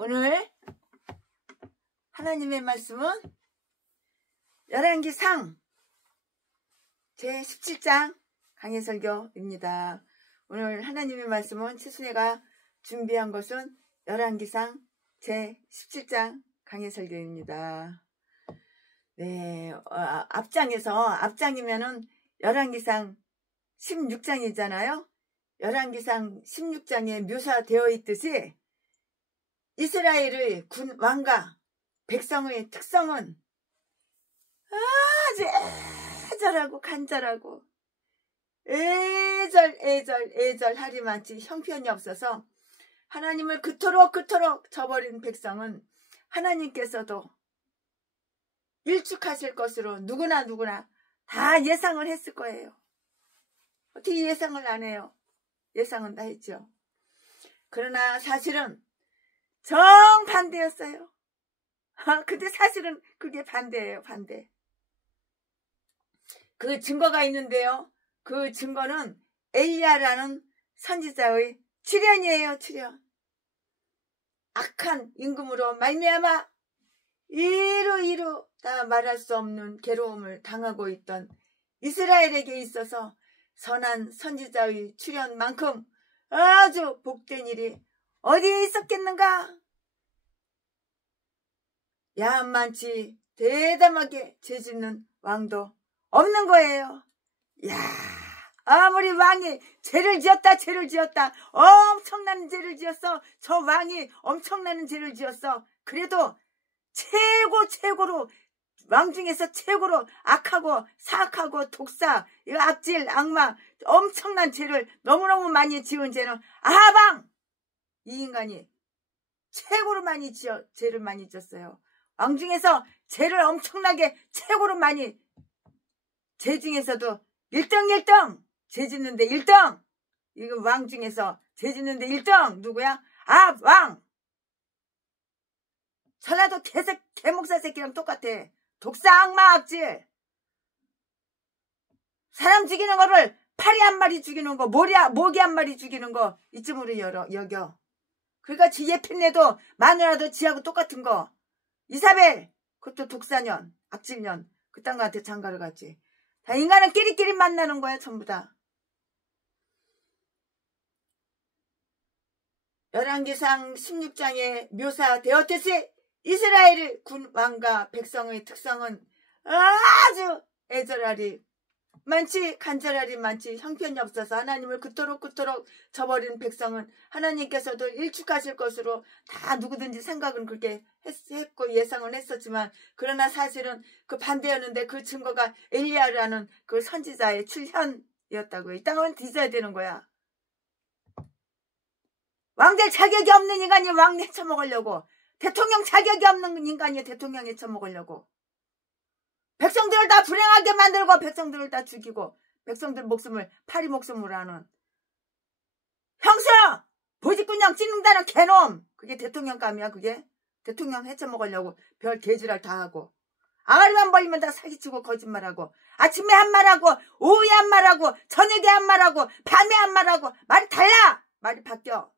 오늘 하나님의 말씀은 열왕기상 제17장 강해설교입니다. 오늘 하나님의 말씀은 최순애가 준비한 것은 열왕기상 제17장 강해설교입니다. 네, 앞장이면은 열왕기상 16장이잖아요. 열왕기상 16장에 묘사되어 있듯이 이스라엘의 군 왕과 백성의 특성은 아주 애절하고 간절하고 애절하리만치 형편이 없어서 하나님을 그토록 저버린 백성은 하나님께서도 일축하실 것으로 누구나 다 예상을 했을 거예요. 어떻게 예상을 안 해요? 예상은 다 했죠. 그러나 사실은 정반대였어요. 근데 사실은 그게 반대예요. 반대. 그 증거가 있는데요. 그 증거는 엘리야라는 선지자의 출현이에요. 출현. 악한 임금으로 말미암아 이루 다 말할 수 없는 괴로움을 당하고 있던 이스라엘에게 있어서 선한 선지자의 출현만큼 아주 복된 일이 어디에 있었겠는가? 야만치 대담하게 죄짓는 왕도 없는 거예요. 야, 아무리 왕이 죄를 지었다 엄청난 죄를 지었어. 저 왕이 엄청난 죄를 지었어. 그래도 최고로 왕 중에서 최고로 악하고 사악하고 독사, 악질, 악마, 엄청난 죄를 너무너무 많이 지은 죄는 아하방! 이 인간이 최고로 많이 죄를 많이 지었어요. 왕 중에서 죄를 엄청나게 최고로 많이, 죄 중에서도 1등 죄 짓는데 1등. 이거 왕 중에서 죄 짓는데 1등 누구야? 왕. 전라도 개목사 새끼랑 똑같아. 독사, 악마, 악질. 사람 죽이는 거를 파리 한 마리 죽이는 거, 모기 한 마리 죽이는 거 이쯤으로 여겨. 그러니까 지 예핀네도 마누라도 지하고 똑같은 거. 이사벨, 그것도 독사년, 악질년, 그딴 거한테 장가를 갔지. 다 인간은 끼리끼리 만나는 거야, 전부 다. 열왕기상 16장에 묘사되었듯이 이스라엘 군 왕과 백성의 특성은 아주 애절하리 많지, 간절하리 많지, 형편이 없어서 하나님을 그토록 저버린 백성은 하나님께서도 일축하실 것으로 다 누구든지 생각은 그렇게 했고 예상은 했었지만, 그러나 사실은 그 반대였는데 그 증거가 엘리야라는 그 선지자의 출현이었다고요. 이 땅은 뒤져야 되는 거야. 왕될 자격이 없는 인간이 왕 헤쳐먹으려고, 대통령 자격이 없는 인간이 대통령 헤쳐먹으려고, 백성들을 다 불행하게 만들고 백성들을 다 죽이고 백성들 목숨을 파리 목숨으로 하는 형수! 보직군형 찌른다는 개놈! 그게 대통령감이야. 그게 대통령 헤쳐먹으려고 별 개지랄 다 하고, 아가리만 벌리면 다 사기치고 거짓말하고, 아침에 한 말하고 오후에 한 말하고 저녁에 한 말하고 밤에 한 말하고, 말이 달라! 말이 바뀌어.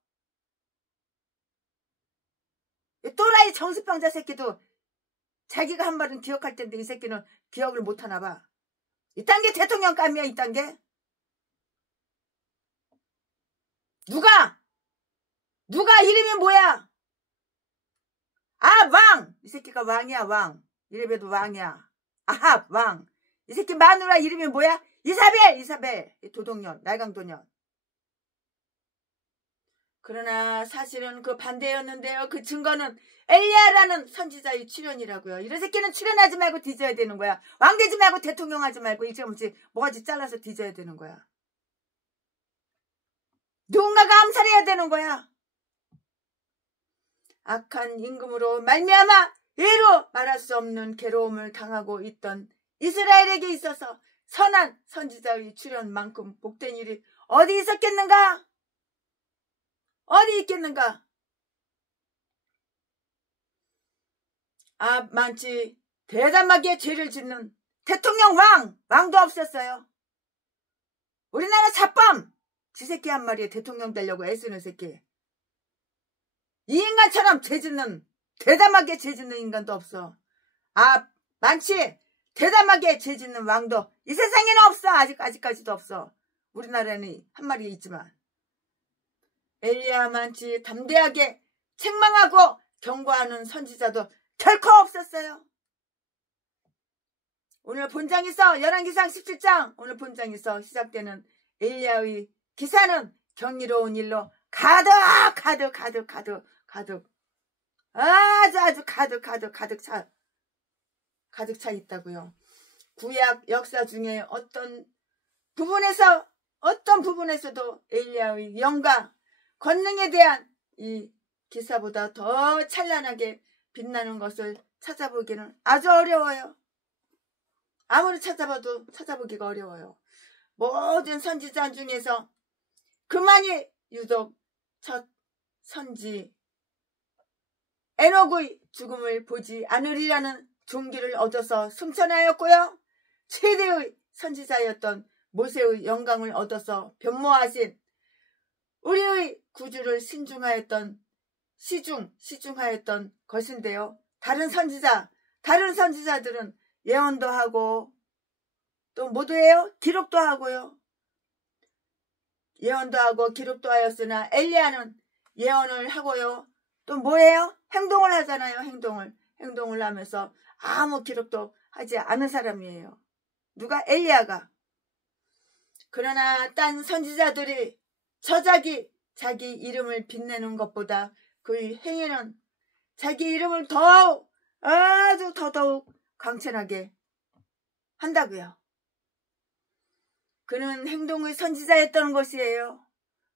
또라이 정수병자 새끼도 자기가 한 말은 기억할 텐데 이 새끼는 기억을 못하나 봐. 이딴 게 대통령감이야. 이딴 게. 누가 이름이 뭐야? 왕! 이 새끼가 왕이야. 왕. 이래봬도 왕이야. 아합 왕. 이 새끼 마누라 이름이 뭐야? 이사벨. 도둑년, 날강도년. 그러나 사실은 그 반대였는데요. 그 증거는 엘리야라는 선지자의 출현이라고요. 이런 새끼는 출현하지 말고 뒤져야 되는 거야. 왕 되지 말고 대통령 하지 말고 일찌감치 뭐가지 잘라서 뒤져야 되는 거야. 누군가가 암살해야 되는 거야. 악한 임금으로 말미암아 이루 말할 수 없는 괴로움을 당하고 있던 이스라엘에게 있어서 선한 선지자의 출현만큼 복된 일이 어디 있었겠는가? 어디 있겠는가? 많지 대담하게 죄를 짓는 대통령 왕도 없었어요. 우리나라 사범 지 새끼 한 마리에 대통령 되려고 애쓰는 새끼. 이 인간처럼 죄짓는, 대담하게 죄짓는 인간도 없어. 많지. 대담하게 죄짓는 왕도 이 세상에는 없어. 아직까지도 없어. 우리나라에는 한 마리 있지만. 엘리야만치 담대하게 책망하고 경고하는 선지자도 결코 없었어요. 오늘 본장에서 열왕기상 17장 오늘 본장에서 시작되는 엘리야의 기사는 경이로운 일로 가득 아주 가득 차 있다고요. 구약 역사 중에 어떤 부분에서도 엘리야의 영광, 권능에 대한 이 기사보다 더 찬란하게 빛나는 것을 찾아보기는 아주 어려워요. 아무리 찾아봐도 찾아보기가 어려워요. 모든 선지자 중에서 그만이 유독 첫 선지 에녹의 죽음을 보지 않으리라는 종기를 얻어서 승천하였고요. 최대의 선지자였던 모세의 영광을 얻어서 변모하신 우리의 구주를 시중하였던 것인데요. 다른 선지자들은 예언도 하고 또 모두예요. 기록도 하고요. 예언도 하고 기록도 하였으나 엘리야는 예언을 하고요. 또 뭐예요? 행동을 하잖아요. 행동을 하면서 아무 기록도 하지 않은 사람이에요. 누가? 엘리야가. 그러나 딴 선지자들이 자기 이름을 빛내는 것보다 그의 행위는 자기 이름을 더더욱 강천하게 한다고요. 그는 행동의 선지자였던 것이에요.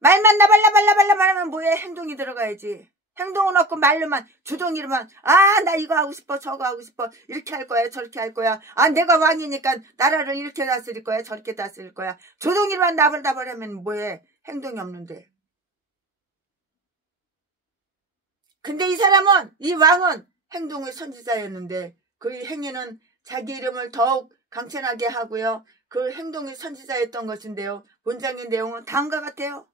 말만 나발라 말하면 뭐에 행동이 들어가야지. 행동은 없고 말로만 주둥이로만 나 이거 하고 싶어 저거 하고 싶어 이렇게 할 거야 저렇게 할 거야 내가 왕이니까 나라를 이렇게 다스릴 거야 저렇게 다스릴 거야 주둥이로만 나발하면 뭐해. 행동이 없는데. 근데 이 왕은 행동의 선지자였는데 그의 행위는 자기 이름을 더욱 강천하게 하고요. 그 행동의 선지자였던 것인데요. 본장의 내용은 다음과 같아요.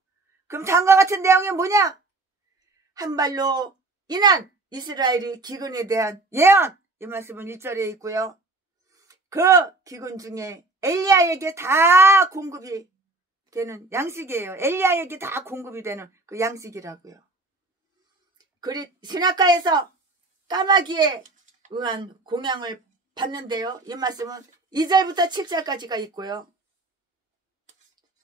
그럼 다음과 같은 내용이 뭐냐? 한 발로 인한 이스라엘의 기근에 대한 예언. 이 말씀은 1절에 있고요. 그 기근 중에 엘리야에게 다 공급이 되는 양식이에요. 엘리야에게 다 공급이 되는 그 양식이라고요. 그리 시냇가에서 까마귀에 의한 공양을 받는데요. 이 말씀은 2절부터 7절까지가 있고요.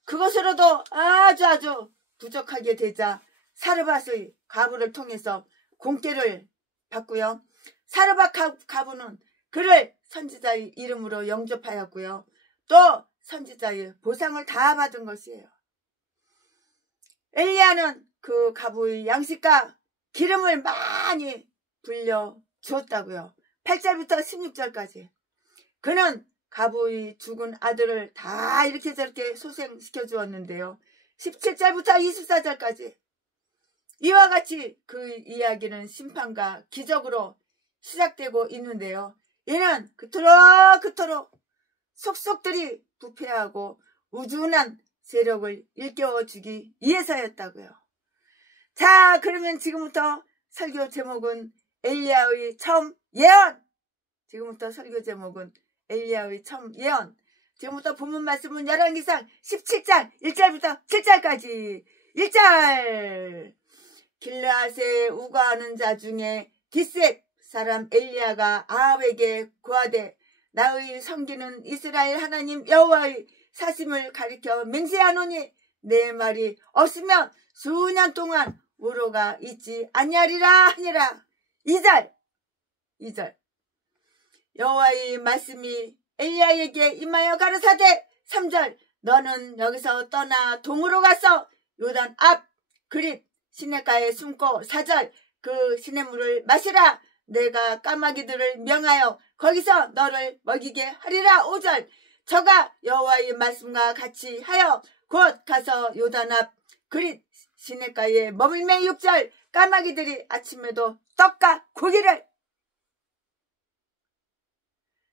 그것으로도 아주 부족하게 되자 사르밧의 가부를 통해서 공개를 받고요. 사르밧 가부는 그를 선지자의 이름으로 영접하였고요. 또 선지자의 보상을 다 받은 것이에요. 엘리야는 그 가부의 양식과 기름을 많이 불려 주었다고요. 8절부터 16절까지. 그는 가부의 죽은 아들을 다 이렇게 저렇게 소생시켜 주었는데요. 17절부터 24절까지. 이와 같이 그 이야기는 심판과 기적으로 시작되고 있는데요. 이는 그토록 속속들이 부패하고 우둔한 세력을 일깨워주기 위해서였다고요. 자, 그러면 지금부터 설교 제목은 엘리야의 처음 예언. 지금부터 설교 제목은 엘리야의 처음 예언. 지금부터 본문 말씀은 열왕기상 17장 1절부터 7절까지. 1절. 길르앗에 우거하는 자 중에 디셋 사람 엘리야가 아합에게 고하되 나의 섬기는 이스라엘 하나님 여호와의 사심을 가리켜 맹세하노니 내 말이 없으면 수년 동안 우로가 있지 아니하리라 하니라. 2절. 여호와의 말씀이 엘리야에게 임하여 가라사대 3절. 너는 여기서 떠나 동으로 가서 요단 앞 그릿 시냇가에 숨고 4절. 그 시냇물을 마시라. 내가 까마귀들을 명하여 거기서 너를 먹이게 하리라. 5절. 저가 여호와의 말씀과 같이 하여 곧 가서 요단 앞 그릿 시냇가에 머물매. 6절. 까마귀들이 아침에도 떡과 고기를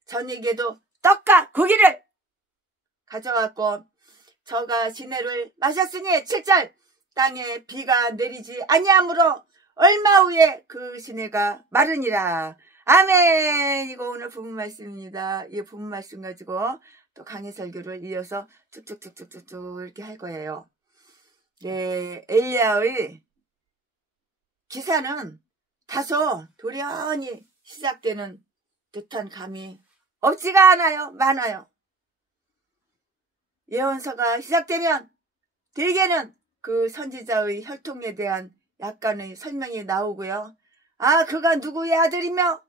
저녁에도 떡과 고기를 가져갔고 저가 시내를 마셨으니. 7절. 땅에 비가 내리지 아니하므로 얼마 후에 그 시내가 마르니라. 아멘. 이거 오늘 부분 말씀입니다. 이 부분 말씀 가지고 또 강의 설교를 이어서 쭉쭉쭉쭉쭉 이렇게 할 거예요. 네, 엘리야의 기사는 다소 돌연히 시작되는 듯한 감이 없지가 않아요. 많아요. 예언서가 시작되면 대개는 그 선지자의 혈통에 대한 약간의 설명이 나오고요. 아, 그가 누구의 아들이며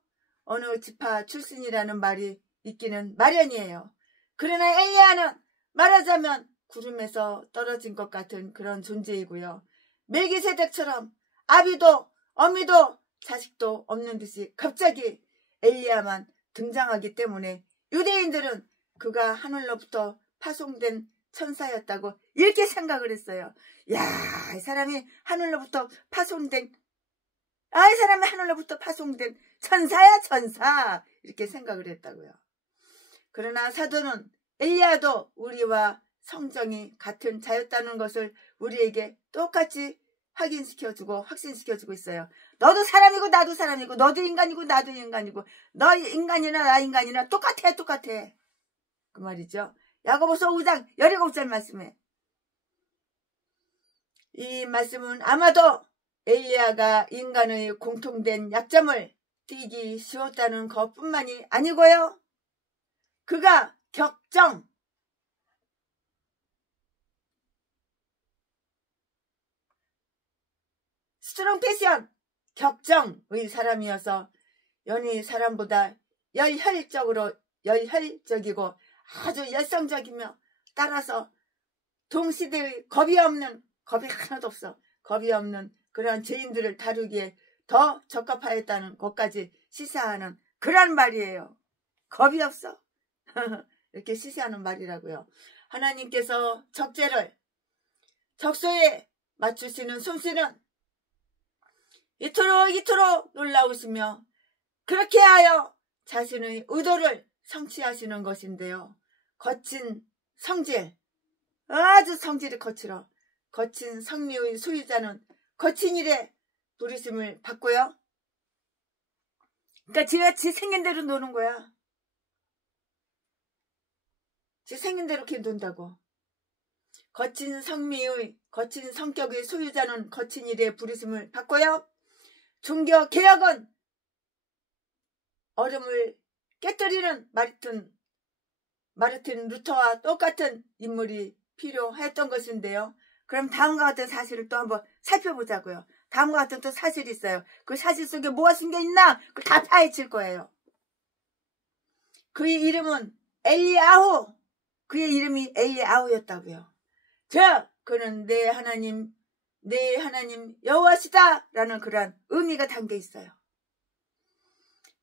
어느 지파 출신이라는 말이 있기는 마련이에요. 그러나 엘리야는 말하자면 구름에서 떨어진 것 같은 그런 존재이고요. 멜기세덱처럼 아비도 어미도 자식도 없는 듯이 갑자기 엘리야만 등장하기 때문에 유대인들은 그가 하늘로부터 파송된 천사였다고 이렇게 생각을 했어요. 야, 이 사람이 하늘로부터 파송된 천사야, 천사. 이렇게 생각을 했다고요. 그러나 사도는 엘리야도 우리와 성정이 같은 자였다는 것을 우리에게 똑같이 확신시켜주고 있어요. 너도 사람이고 나도 사람이고 너도 인간이고 나도 인간이고 너 인간이나 나 인간이나 똑같아. 그 말이죠. 야고보서 5장 17절 말씀에 이 말씀은 아마도 엘리야가 인간의 공통된 약점을 띠기 쉬웠다는 것뿐만이 아니고요. 그가 스트롱 패션, 격정의 사람이어서 연희 사람보다 열혈적이고 아주 열성적이며 따라서 동시대의 겁이 하나도 없어. 겁이 없는 그러한 죄인들을 다루기에 더 적합하였다는 것까지 시사하는 그런 말이에요. 겁이 없어. 이렇게 시사하는 말이라고요. 하나님께서 적소에 맞추시는 솜씨는 이토록 놀라우시며 그렇게 하여 자신의 의도를 성취하시는 것인데요. 거친 성질, 아주 성질이 거칠어. 거친 성미의 소유자는 거친 일에 부르심을 받고요. 그러니까 지가 지 생긴 대로 노는 거야. 지 생긴 대로 이렇게 논다고. 거친 성격의 소유자는 거친 일에 부르심을 받고요. 종교 개혁은 얼음을 깨뜨리는 마르틴 루터와 똑같은 인물이 필요했던 것인데요. 그럼 다음과 같은 사실을 또 한번 살펴보자고요. 다음과 같은 또 사실이 있어요. 그 사실 속에 뭐가 숨겨있나? 그걸 다 파헤칠 거예요. 그의 이름은 엘리야후. 그의 이름이 엘리야후였다고요. 그는 내 하나님 여호와시다 라는 그런 의미가 담겨 있어요.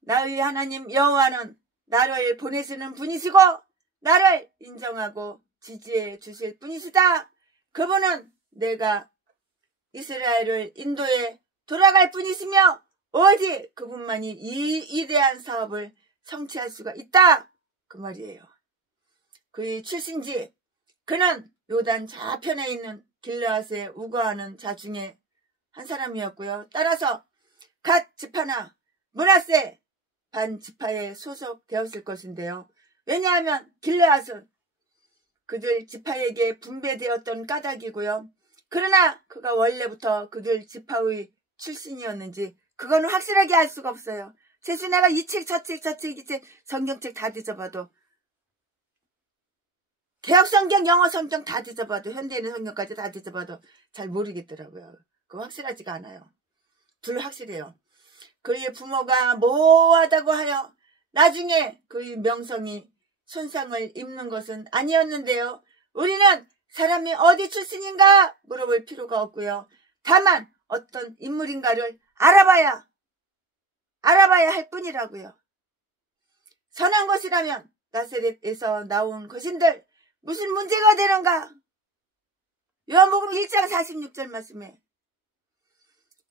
나의 하나님 여호와는 나를 보내시는 분이시고 나를 인정하고 지지해 주실 분이시다. 그분은 내가 이스라엘을 인도에 돌아갈 분이시며 오직 그분만이 이 위대한 사업을 성취할 수가 있다. 그 말이에요. 그의 출신지 그는 요단 좌편에 있는 길르앗에 우거하는 자 중에 한 사람이었고요. 따라서 갓 지파나 므낫세 반 지파에 소속되었을 것인데요. 왜냐하면 길르앗은 그들 지파에게 분배되었던 까닭이고요. 그러나 그가 원래부터 그들 지파의 출신이었는지 그거는 확실하게 알 수가 없어요. 재수 내가 이 책 저 책 성경책 다 뒤져봐도 개혁성경 영어성경 다 뒤져봐도 현대인의 성경까지 다 뒤져봐도 잘 모르겠더라고요. 그거 확실하지가 않아요. 불확실해요. 그의 부모가 모호하다고 하여 나중에 그의 명성이 손상을 입는 것은 아니었는데요. 우리는 사람이 어디 출신인가 물어볼 필요가 없고요. 다만 어떤 인물인가를 알아봐야 할 뿐이라고요. 선한 것이라면 나세렛에서 나온 것인들 무슨 문제가 되는가? 요한복음 1장 46절 말씀에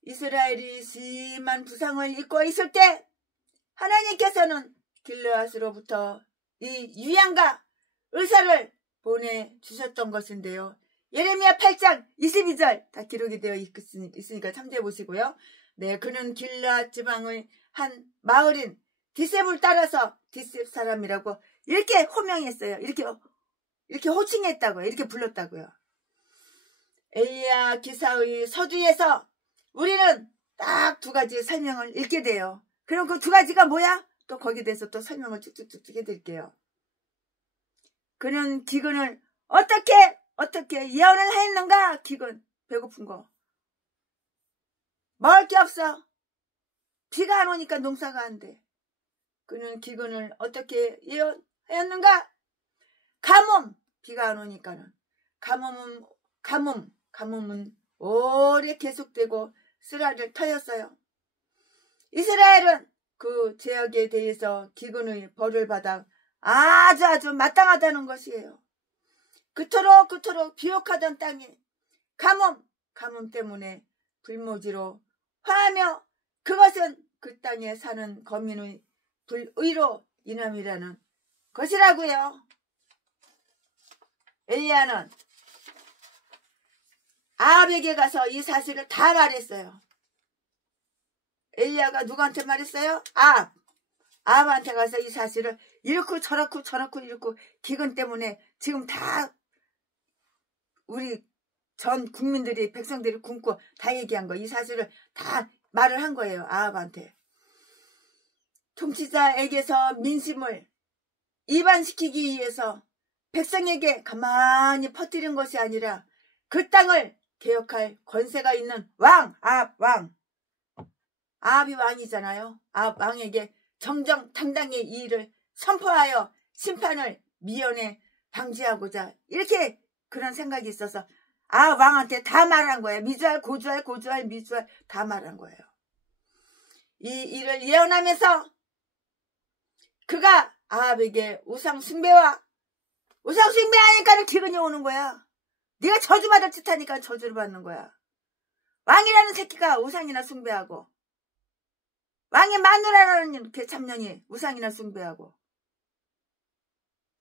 이스라엘이 심한 부상을 입고 있을 때 하나님께서는 길르앗으로부터 이 유양과 의사를 보내주셨던 것인데요. 예레미야 8장 22절 다 기록이 되어 있으니까 참조해 보시고요. 네, 그는 길르앗 지방의 한 마을인 디셉을 따라서 디셉 사람이라고 이렇게 호명했어요. 이렇게 호칭했다고요. 이렇게 불렀다고요. 엘리야 기사의 서두에서 우리는 딱 두 가지 설명을 읽게 돼요. 그럼 그 두 가지가 뭐야? 또 거기에 대해서 또 설명을 쭉쭉쭉 해드릴게요. 그는 기근을 어떻게 예언을 했는가? 기근, 배고픈 거. 먹을 게 없어. 비가 안 오니까 농사가 안 돼. 그는 기근을 어떻게 예언하였는가? 가뭄, 비가 안 오니까는. 가뭄은 오래 계속되고 쓰라를 터였어요. 이스라엘은 그 죄악에 대해서 기근의 벌을 받아 아주 마땅하다는 것이에요. 그토록 비옥하던 땅에 가뭄 때문에 불모지로 화하며 그것은 그 땅에 사는 거민의 불의로 인함이라는 것이라고요. 엘리야는 아합에게 가서 이 사실을 다 말했어요. 엘리야가 누구한테 말했어요? 아합한테 가서 이 사실을 이렇고 저렇고 이렇고 기근 때문에 지금 다 우리 전 국민들이 백성들이 굶고 다 얘기한 거, 이 사실을 다 말을 한 거예요. 아합한테. 통치자에게서 민심을 이반시키기 위해서 백성에게 가만히 퍼뜨린 것이 아니라 그 땅을 개혁할 권세가 있는 아합이 왕이잖아요. 아합 왕에게 정정당당히 이 일을 선포하여 심판을 미연에 방지하고자 이렇게 그런 생각이 있어서 아합 왕한테 다 말한 거예요. 미주알, 고주알, 미주알 다 말한 거예요. 이 일을 예언하면서 그가 아합에게 우상 숭배하니까 기근이 오는 거야. 네가 저주받을 짓 하니까 저주를 받는 거야. 왕이라는 새끼가 우상이나 숭배하고 왕의 마누라라는 개참년이 우상이나 숭배하고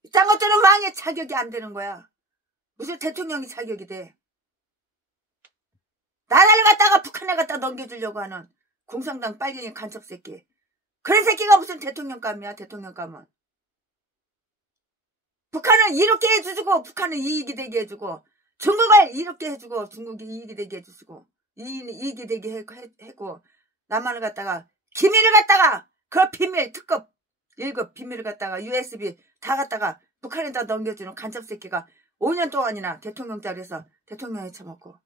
이딴 것들은 왕의 자격이 안 되는 거야. 무슨 대통령이 자격이 돼. 나라를 갖다가 북한에 갖다 넘겨주려고 하는 공산당 빨갱이 간첩 새끼. 그런 새끼가 무슨 대통령감이야. 대통령감은. 북한을 이롭게 해주고 북한을 이익이 되게 해주고 중국을 이롭게 해주고 중국이 이익이 되게 해주고 이익이 되게 하고 남한을 갖다가 기밀을 갖다가 그 비밀 특급 1급 비밀을 갖다가 USB 다 갖다가 북한에다 넘겨주는 간첩 새끼가 5년 동안이나 대통령 자리에서 대통령에 처먹고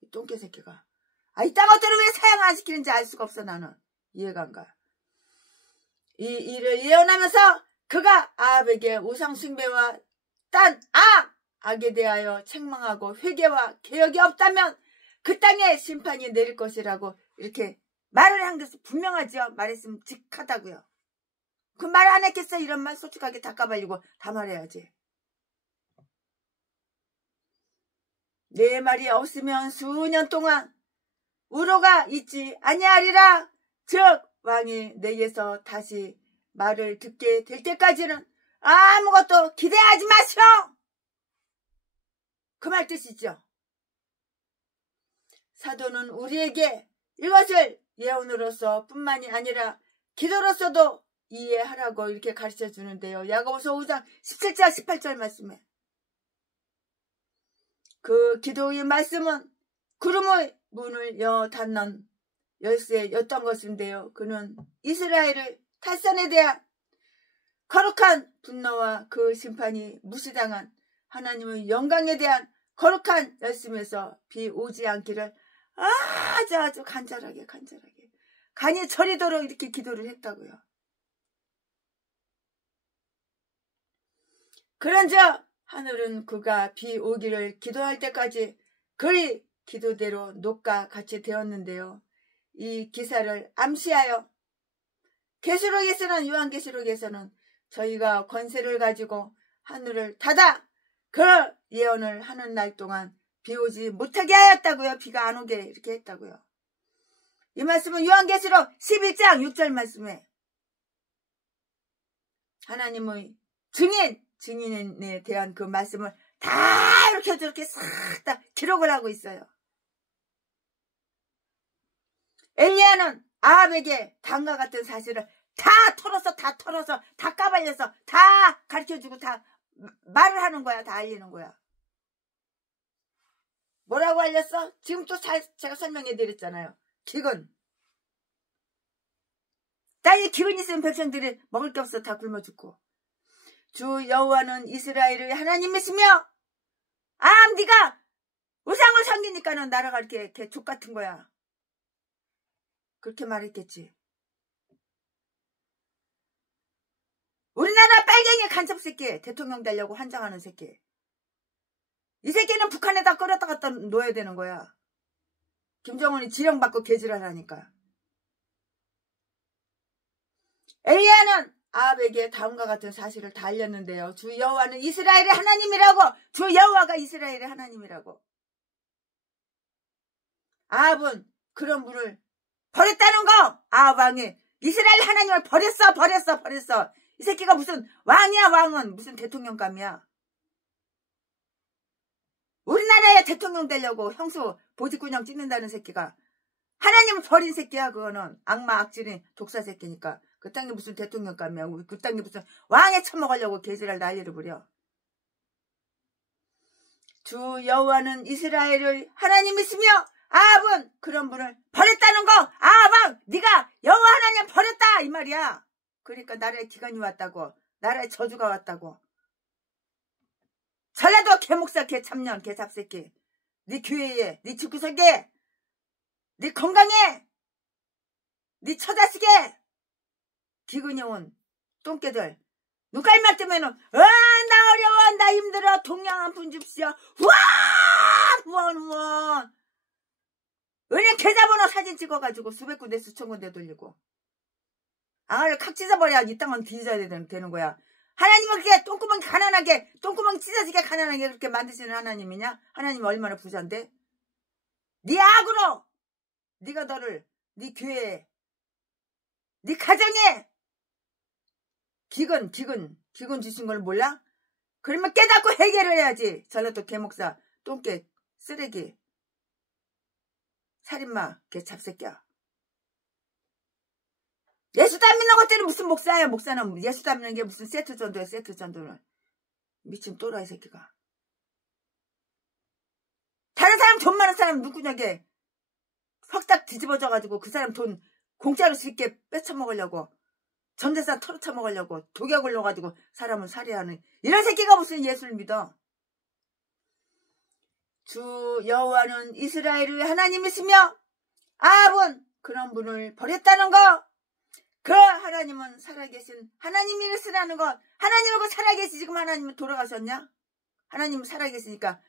이 똥개 새끼가 이딴 것들을 왜 사용 안 시키는지 알 수가 없어. 나는 이해가 안 가. 이 일을 예언하면서 그가 아합에게 우상 숭배와 딴 악에 대하여 책망하고 회개와 개혁이 없다면 그 땅에 심판이 내릴 것이라고 이렇게 말을 한 것은 분명하죠. 말했으면 직하다고요. 그 말 안 했겠어? 이런 말 솔직하게 다 까발리고 다 말해야지. 내 말이 없으면 수년 동안 우로가 있지 아니하리라. 즉 왕이 내게서 다시 말을 듣게 될 때까지는 아무것도 기대하지 마시오. 그 말 뜻이죠. 사도는 우리에게 이것을 예언으로서 뿐만이 아니라 기도로서도 이해하라고 이렇게 가르쳐 주는데요. 야고보서 5장 17절 18절 말씀에 그 기도의 말씀은 구름의 문을 닫는 열쇠였던 것인데요. 그는 이스라엘의 탈선에 대한 거룩한 분노와 그 심판이 무시당한 하나님의 영광에 대한 거룩한 열심에서 비 오지 않기를 아주 간절하게 간이 저리도록 이렇게 기도를 했다고요. 그런즉 하늘은 그가 비 오기를 기도할 때까지 그의 기도대로 녹과 같이 되었는데요. 이 기사를 암시하여 계시록에서는 요한계시록에서는 저희가 권세를 가지고 하늘을 닫아 그 예언을 하는 날 동안 비 오지 못하게 하였다고요. 비가 안 오게 이렇게 했다고요. 이 말씀은 요한계시록 11장 6절 말씀에 하나님의 증인에 대한 그 말씀을 다 이렇게 저렇게 싹 다 기록을 하고 있어요. 엘리야는 아합에게 다음과 같은 사실을 다 털어서 다 까발려서 다 가르쳐주고 다 말을 하는 거야. 다 알리는 거야. 뭐라고 알렸어? 지금 또 제가 설명해 드렸잖아요. 기근. 땅에 기근이 있으면 백성들이 먹을 게 없어 다 굶어 죽고. 주 여호와는 이스라엘의 하나님이시며 네가 우상을 섬기니까는 나라가 이렇게 족 같은 거야. 그렇게 말했겠지. 우리나라 빨갱이 간첩 새끼, 대통령 되려고 환장하는 새끼. 이 새끼는 북한에다 끌었다 갖다 놓아야 되는 거야. 김정은이 지령받고 개지랄하니까. 엘리야는 아합에게 다음과 같은 사실을 다 알렸는데요. 주 여호와는 이스라엘의 하나님이라고. 주 여호와가 이스라엘의 하나님이라고. 아합은 그런 분을 버렸다는 거. 아합 왕이 이스라엘 하나님을 버렸어. 이 새끼가 무슨 왕이야. 왕은 무슨 대통령감이야. 우리나라에 대통령 되려고 형수 보직군형 찍는다는 새끼가 하나님을 버린 새끼야. 그거는 악마 악질인 독사 새끼니까. 그 땅에 무슨 대통령감이야. 그 땅에 무슨 왕에 처먹으려고 개지랄 난리를 부려. 주 여호와는 이스라엘의 하나님이시며 아합은 그런 분을 버렸다는 거. 아합아, 네가 여호와 하나님 버렸다 이 말이야. 그러니까 나라에 기근이 왔다고. 나라에 저주가 왔다고. 전라도 개목사 개참년 개잡새끼. 네 교회에 네 집구석에 네 건강에 네 처자식에 기근이 온 똥개들. 눈깔만 뜨면은 나 어려워 나 힘들어 동양 한 푼 줍시오. 후원. 은행 계좌번호 사진 찍어가지고 수백 군데 수천 군데 돌리고. 앙알을 칵 찢어버려야 이 땅은 뒤져야 되는 거야. 하나님은 그렇게 똥구멍 찢어지게 가난하게 그렇게 만드시는 하나님이냐? 하나님이 얼마나 부자인데? 네 악으로 네가 너를 네 교회에 네 가정에 기근 주신 걸 몰라? 그러면 깨닫고 해결을 해야지. 전라도 개목사 똥개 쓰레기 살인마 개 잡새끼야. 예수 안 믿는 것들은 무슨 목사야. 목사는 예수 안 믿는 게 무슨 세트 전도야. 세트 전도는 미친 또라이 새끼가. 다른 사람 돈 많은 사람 누구냐게 석딱 뒤집어져가지고 그 사람 돈 공짜로 쉽게 뺏어먹으려고 전재산 털어쳐먹으려고 독약을 넣어가지고 사람을 살해하는 이런 새끼가 무슨 예수를 믿어. 주 여호와는 이스라엘의 하나님이시며 아합은 그런 분을 버렸다는 거. 그 하나님은 살아계신 하나님이시라는 것. 하나님하고 살아계시. 지금 하나님은 돌아가셨냐? 하나님은 살아계시니까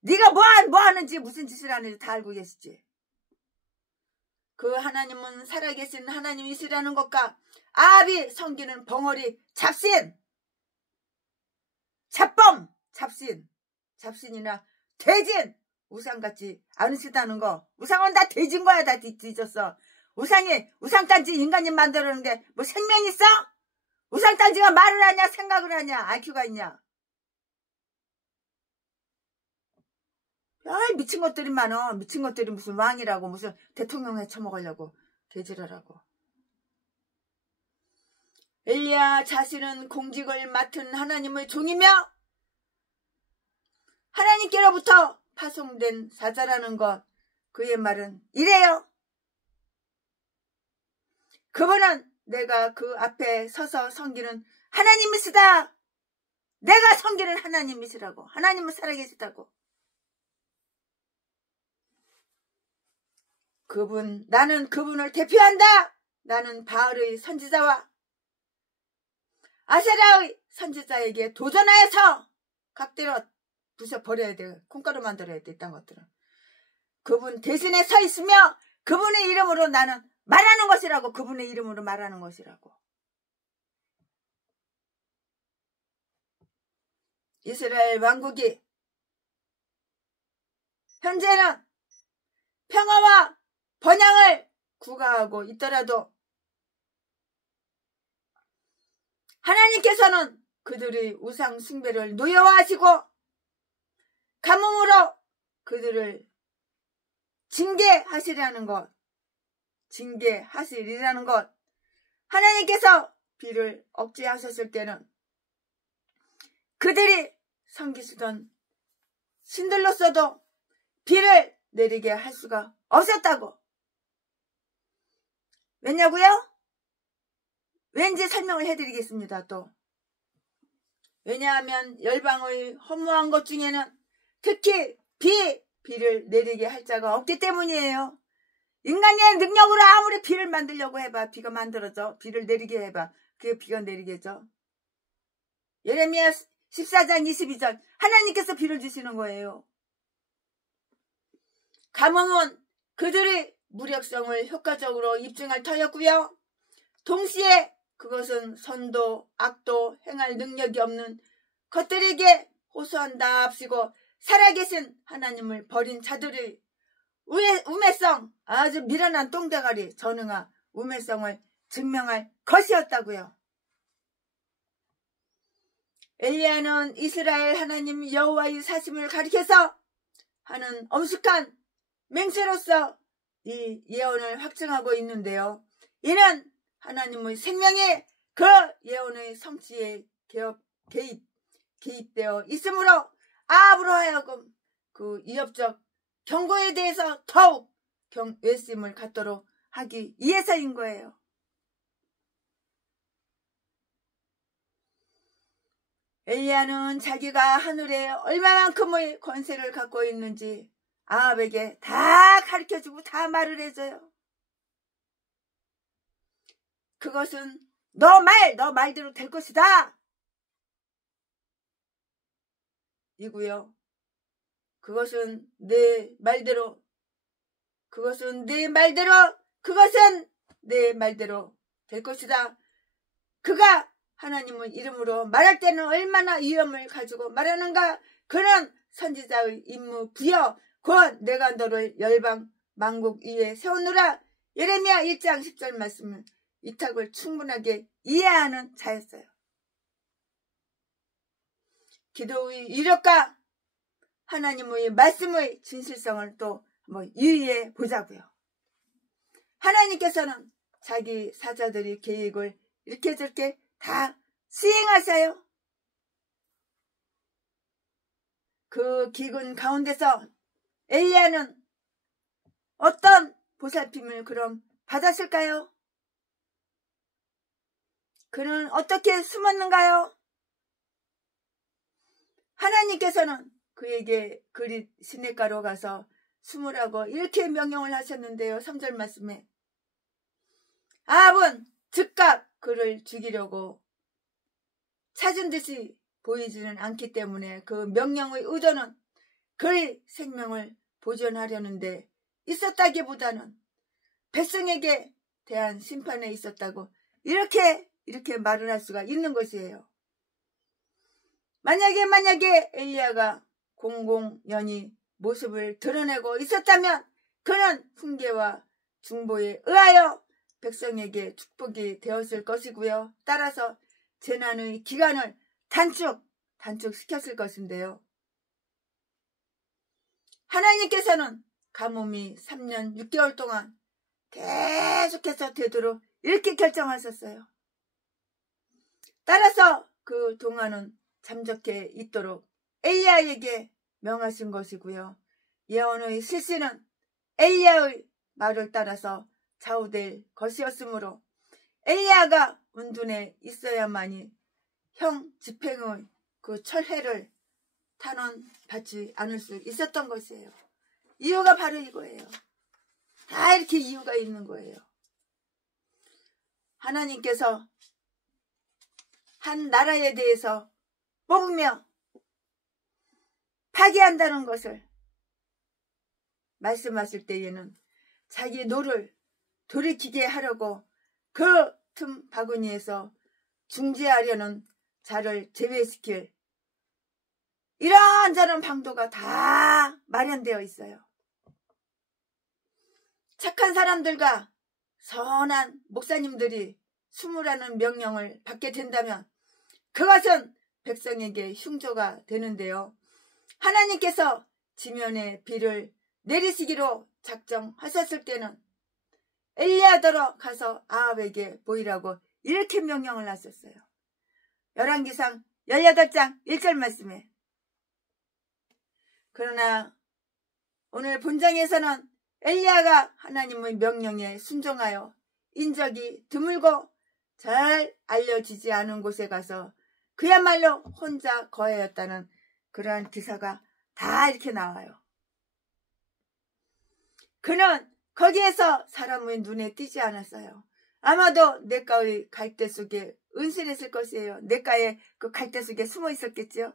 네가 뭐 하는지 무슨 짓을 하는지 다 알고 계시지. 그 하나님은 살아계신 하나님이시라는 것과 아합이 섬기는 벙어리 잡신 잡범 잡신이나 돼진 우상 같지 않으시다는 거. 우상은 다 돼진 거야. 다 뒤졌어. 우상단지 인간이 만들어놓은 게 뭐 생명 있어? 우상단지가 말을 하냐 생각을 하냐 IQ가 있냐. 미친 것들이 많어. 미친 것들이 무슨 왕이라고 무슨 대통령에 처먹으려고 개지랄하고. 엘리야 자신은 공직을 맡은 하나님의 종이며 하나님께로부터 파송된 사자라는 것. 그의 말은 이래요. 그분은 내가 그 앞에 서서 섬기는 하나님이시다. 내가 섬기는 하나님이시라고. 하나님은 살아계시다고. 나는 그분을 대표한다. 나는 바알의 선지자와 아세라의 선지자에게 도전하여서 각대로 부숴버려야 돼. 콩가루 만들어야 돼. 이딴 것들은. 그분 대신에 서 있으며 그분의 이름으로 나는 말하는 것이라고. 그분의 이름으로 말하는 것이라고. 이스라엘 왕국이 현재는 평화와 번영을 구가하고 있더라도 하나님께서는 그들의 우상 숭배를 노여워하시고 가뭄으로 그들을 징계하시리라는 것, 하나님께서 비를 억제하셨을 때는 그들이 섬기시던 신들로서도 비를 내리게 할 수가 없었다고. 왜냐고요? 왠지 설명을 해드리겠습니다. 또 왜냐하면 열방의 허무한 것 중에는 특히 비를 내리게 할 자가 없기 때문이에요. 인간의 능력으로 아무리 비를 만들려고 해봐 비가 만들어져. 비를 내리게 해봐 그게 비가 내리겠죠. 예레미야 14장 22절 하나님께서 비를 주시는 거예요. 가뭄은 그들의 무력성을 효과적으로 입증할 터였고요. 동시에 그것은 선도, 악도 행할 능력이 없는 것들에게 호소한답시고 살아계신 하나님을 버린 자들의 우매성, 아주 미련한 똥대가리 전응한 우매성을 증명할 것이었다고요. 엘리야는 이스라엘 하나님 여호와의 사심을 가리켜서 하는 엄숙한 맹세로서 이 예언을 확증하고 있는데요. 이는 하나님의 생명이 그 예언의 성취에 개입되어 있으므로 아합으로 하여금 그 위협적 경고에 대해서 더욱 외심을 갖도록 하기 위해서인 거예요. 엘리야는 자기가 하늘에 얼마만큼의 권세를 갖고 있는지 아합에게 다 가르쳐주고 다 말을 해줘요. 그것은 너 말대로 될 것이다 이고요. 그것은 내 말대로 될 것이다. 그가 하나님의 이름으로 말할 때는 얼마나 위엄을 가지고 말하는가. 그는 선지자의 임무 부여 곧 내가 너를 열방 만국 위에 세우느라 예레미야 1장 10절 말씀을 이탁을 충분하게 이해하는 자였어요. 기도의 위력과 하나님의 말씀의 진실성을 또 한번 유의해 보자고요. 하나님께서는 자기 사자들의 계획을 이렇게 저렇게 다 수행하셔요. 그 기근 가운데서 엘리야는 어떤 보살핌을 그럼 받았을까요? 그는 어떻게 숨었는가요? 하나님께서는 그에게 그릿 시냇가로 가서 숨으라고 이렇게 명령을 하셨는데요. 3절 말씀에 아합은 즉각 그를 죽이려고 찾은 듯이 보이지는 않기 때문에 그 명령의 의도는 그의 생명을 보존하려는데 있었다기보다는 백성에게 대한 심판에 있었다고 이렇게 말을 할 수가 있는 것이에요. 만약에 엘리야가 공공연히 모습을 드러내고 있었다면 그는 훈계와 중보에 의하여 백성에게 축복이 되었을 것이고요. 따라서 재난의 기간을 단축시켰을 것인데요. 하나님께서는 가뭄이 3년 6개월 동안 계속해서 되도록 이렇게 결정하셨어요. 따라서 그 동안은 잠적해 있도록 엘리야에게 명하신 것이고요. 예언의 실시는 엘리야의 말을 따라서 좌우될 것이었으므로 엘리야가 운둔에 있어야만이 형 집행의 그 철회를 탄원받지 않을 수 있었던 것이에요. 이유가 바로 이거예요. 다 이렇게 이유가 있는 거예요. 하나님께서 한 나라에 대해서 뽑으며 파괴한다는 것을 말씀하실 때에는 자기 노를 돌이키게 하려고 그 틈 바구니에서 중재하려는 자를 제외시킬 이런저런 방도가 다 마련되어 있어요. 착한 사람들과 선한 목사님들이 숨으라는 명령을 받게 된다면 그것은 백성에게 흉조가 되는데요. 하나님께서 지면에 비를 내리시기로 작정하셨을 때는 엘리야더러 가서 아합에게 보이라고 이렇게 명령을 하셨어요. 열왕기상 18장 1절 말씀에. 그러나 오늘 본장에서는 엘리야가 하나님의 명령에 순종하여 인적이 드물고 잘 알려지지 않은 곳에 가서 그야말로 혼자 거하였다는 그러한 기사가 다 이렇게 나와요. 그는 거기에서 사람의 눈에 띄지 않았어요. 아마도 냇가의 갈대 속에 은신했을 것이에요. 냇가에 그 갈대 속에 숨어 있었겠죠.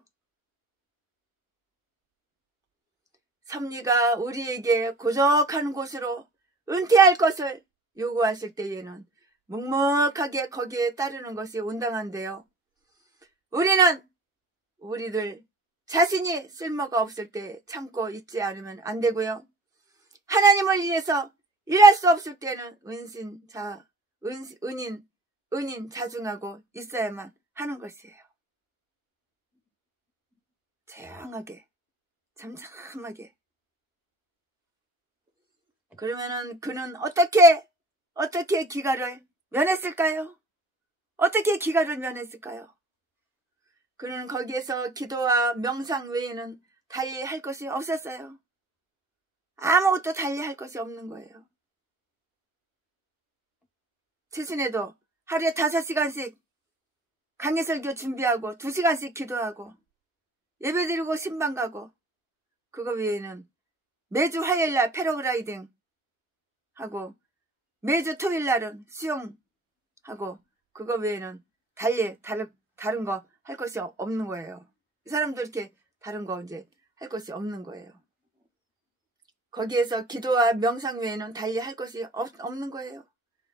섭리가 우리에게 고적한 곳으로 은퇴할 것을 요구하실 때에는 묵묵하게 거기에 따르는 것이 온당한데요. 우리는 우리들 자신이 쓸모가 없을 때 참고 있지 않으면 안 되고요. 하나님을 위해서 일할 수 없을 때는 은인 자중하고 있어야만 하는 것이에요. 조용하게, 잠잠하게. 그러면은 그는 어떻게 기갈을 면했을까요? 어떻게 기갈을 면했을까요? 그는 거기에서 기도와 명상 외에는 달리 할 것이 없었어요. 아무것도 달리 할 것이 없는 거예요. 최순에도 하루에 5시간씩 강해설교 준비하고 2시간씩 기도하고 예배드리고 신방 가고 그거 외에는 매주 화요일날 패러글라이딩 하고 매주 토요일날은 수영하고 그거 외에는 다른 거 할 것이 없는 거예요. 이 사람도 이렇게 다른 거 이제 할 것이 없는 거예요. 거기에서 기도와 명상 외에는 달리 할 것이 없는 거예요.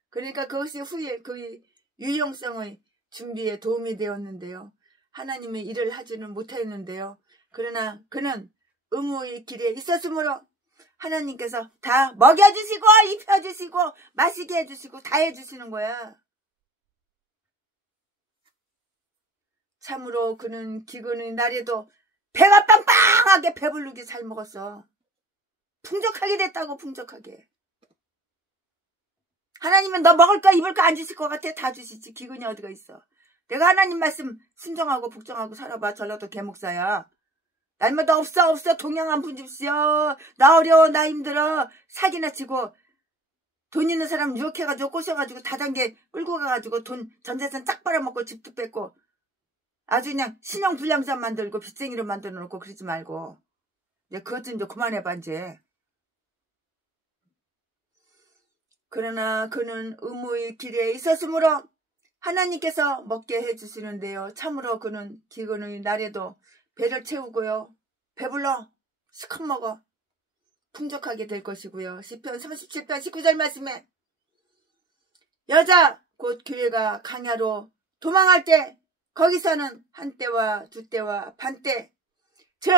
그러니까 그것이 후일 그 유용성의 준비에 도움이 되었는데요. 하나님의 일을 하지는 못했는데요. 그러나 그는 의무의 길에 있었으므로 하나님께서 다 먹여주시고 입혀주시고 마시게 해주시고 다 해주시는 거야. 참으로 그는 기근의 날에도 배가 빵빵하게 배부르게 잘 먹었어. 풍족하게 됐다고. 풍족하게. 하나님은 너 먹을 거 입을 거 안 주실 것 같아? 다 주시지. 기근이 어디가 있어. 내가 하나님 말씀 순종하고 복종하고 살아봐. 전라도 개목사야. 날마다 없어 동양 한 푼 줍시오. 나 어려워 나 힘들어. 사기나 치고 돈 있는 사람 유혹해가지고 꼬셔가지고 다단계 끌고 가가지고 돈 전재산 쫙 빨아먹고 집도 뺏고 아주 그냥 신용불량자 만들고 빚쟁이로 만들어 놓고 그러지 말고 이제 그것 좀 이제 그만해봐 이제. 그러나 그는 의무의 길에 있었으므로 하나님께서 먹게 해주시는데요. 참으로 그는 기근의 날에도 배를 채우고요. 배불러 시컷 먹어 풍족하게 될 것이고요. 시편 37편 19절 말씀에 여자 곧 교회가 강야로 도망할 때 거기서는 한 때와 두 때와 반 때 즉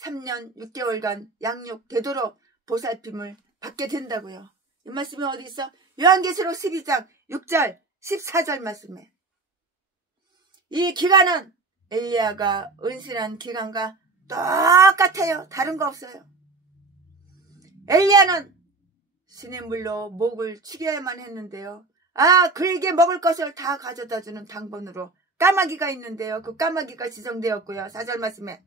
3년 6개월간 양육 되도록 보살핌을 받게 된다고요. 이 말씀이 어디 있어? 요한계시록 12장 6절 14절 말씀에 이 기간은 엘리야가 은신한 기간과 똑같아요. 다른 거 없어요. 엘리야는 시냇물로 목을 축여야만 했는데요. 그에게 먹을 것을 다 가져다주는 당번으로 까마귀가 있는데요. 그 까마귀가 지정되었고요. 4절 말씀에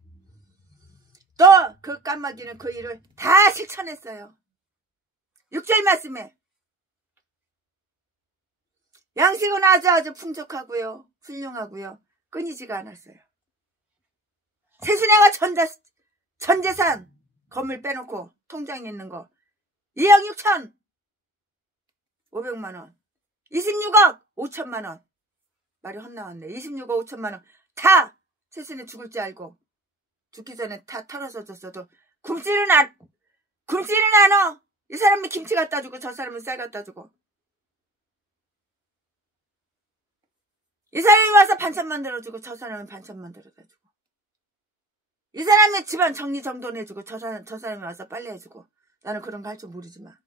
또 그 까마귀는 그 일을 다 실천했어요. 6절 말씀에 양식은 아주 풍족하고요. 훌륭하고요. 끊이지가 않았어요. 세순애가 전재산 건물 빼놓고 통장에 있는 거 2억 6천 5백만 원 26억 5천만 원 말이 헛나왔네. 26억 5천만 원 다 세순애 죽을 줄 알고 죽기 전에 다 털어서 줬어도 굶지는 않아. 이 사람이 김치 갖다 주고 저 사람은 쌀 갖다 주고 이 사람이 와서 반찬 만들어주고 저 사람은 반찬 만들어다 주고 이 사람이 집안 정리정돈해주고 저 사람이 와서 빨래 해주고 나는 그런 거 할 줄 모르지만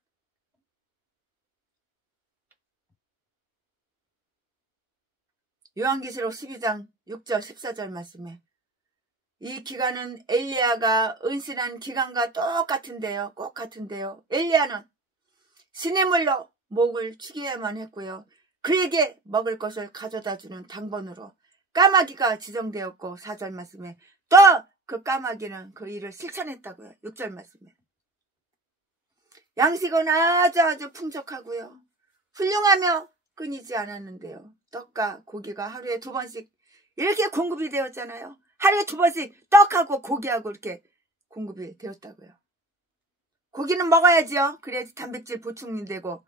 요한계시록 12장 6절 14절 말씀에 이 기간은 엘리야가 은신한 기간과 똑같은데요. 꼭 같은데요. 엘리야는 시냇물로 목을 축여야만 했고요. 그에게 먹을 것을 가져다주는 당번으로 까마귀가 지정되었고 4절 말씀에 또 그 까마귀는 그 일을 실천했다고요. 6절 말씀에 양식은 아주 풍족하고요. 훌륭하며 끊이지 않았는데요. 떡과 고기가 하루에 2번씩 이렇게 공급이 되었잖아요. 하루에 2번씩 떡하고 고기하고 이렇게 공급이 되었다고요. 고기는 먹어야지요. 그래야지 단백질 보충이 되고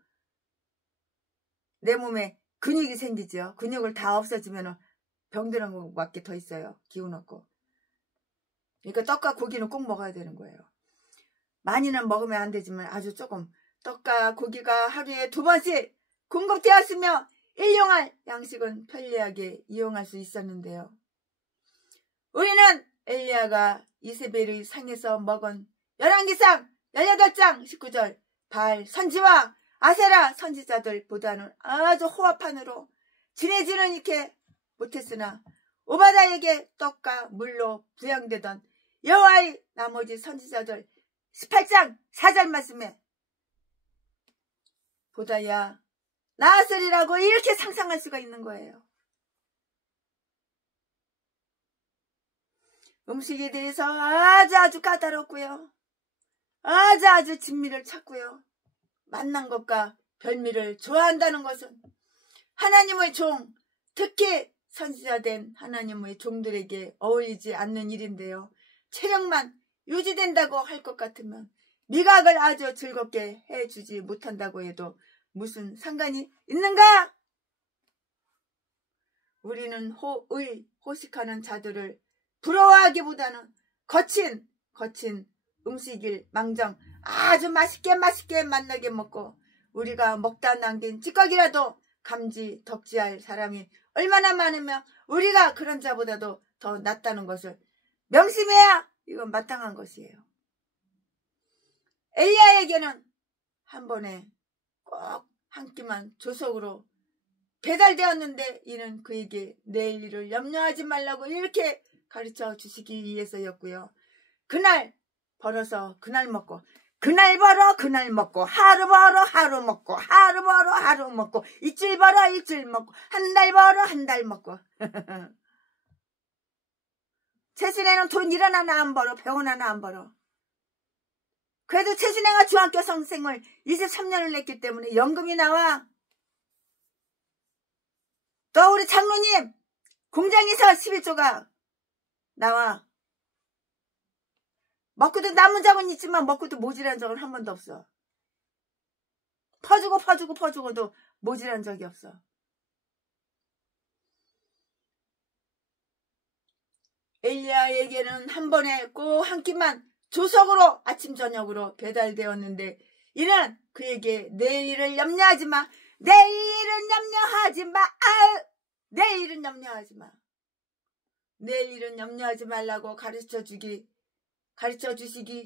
내 몸에 근육이 생기죠. 근육을 다 없어지면 병드는 것밖에 더 있어요. 기운 없고. 그러니까 떡과 고기는 꼭 먹어야 되는 거예요. 많이는 먹으면 안 되지만 아주 조금 떡과 고기가 하루에 2번씩 공급되었으며 일용할 양식은 편리하게 이용할 수 있었는데요. 우리는 엘리야가 이세벨의 상에서 먹은 열왕기상 18장 19절 바알 선지와 아세라 선지자들보다는 아주 호화판으로 지내지는 이렇게 못했으나 오바다에게 떡과 물로 부양되던 여호와의 나머지 선지자들 18장 4절 말씀에 보다야 나았으리라고 이렇게 상상할 수가 있는 거예요. 음식에 대해서 아주 까다롭고요. 아주 진미를 찾고요. 맛난 것과 별미를 좋아한다는 것은 하나님의 종, 특히 선지자된 하나님의 종들에게 어울리지 않는 일인데요. 체력만 유지된다고 할 것 같으면 미각을 아주 즐겁게 해주지 못한다고 해도 무슨 상관이 있는가? 우리는 호식하는 자들을 부러워하기보다는 거친 음식일 망정 아주 맛있게 맛나게 먹고 우리가 먹다 남긴 찌꺼기라도 감지 덕지할 사람이 얼마나 많으면 우리가 그런 자보다도 더 낫다는 것을 명심해야 이건 마땅한 것이에요. 엘리야에게는 한 번에 꼭 한 끼만 조석으로 배달되었는데 이는 그에게 내일 일을 염려하지 말라고 이렇게 가르쳐 주시기 위해서였고요. 그날 벌어서 그날 먹고 그날 벌어 그날 먹고 하루 벌어 하루 먹고 하루 벌어 하루 먹고 일주일 벌어 일주일 먹고 한 달 벌어 한 달 먹고 최신에는 돈 1원 하나 안 벌어 100원 하나 안 벌어. 그래도 최신애가 중학교 선생을 23년을 냈기 때문에 연금이 나와. 또 우리 장로님 공장에서 11조가 나와. 먹고도 남은 적은 있지만 먹고도 모질한 적은 한 번도 없어. 퍼주고도 모질한 적이 없어. 엘리야에게는 한 번에 꼭 한 끼만 조석으로 아침 저녁으로 배달되었는데 이는 그에게 내일을 염려하지 마. 내일은 염려하지 마. 내일은 염려하지 마. 내일은 염려하지 말라고 가르쳐 주시기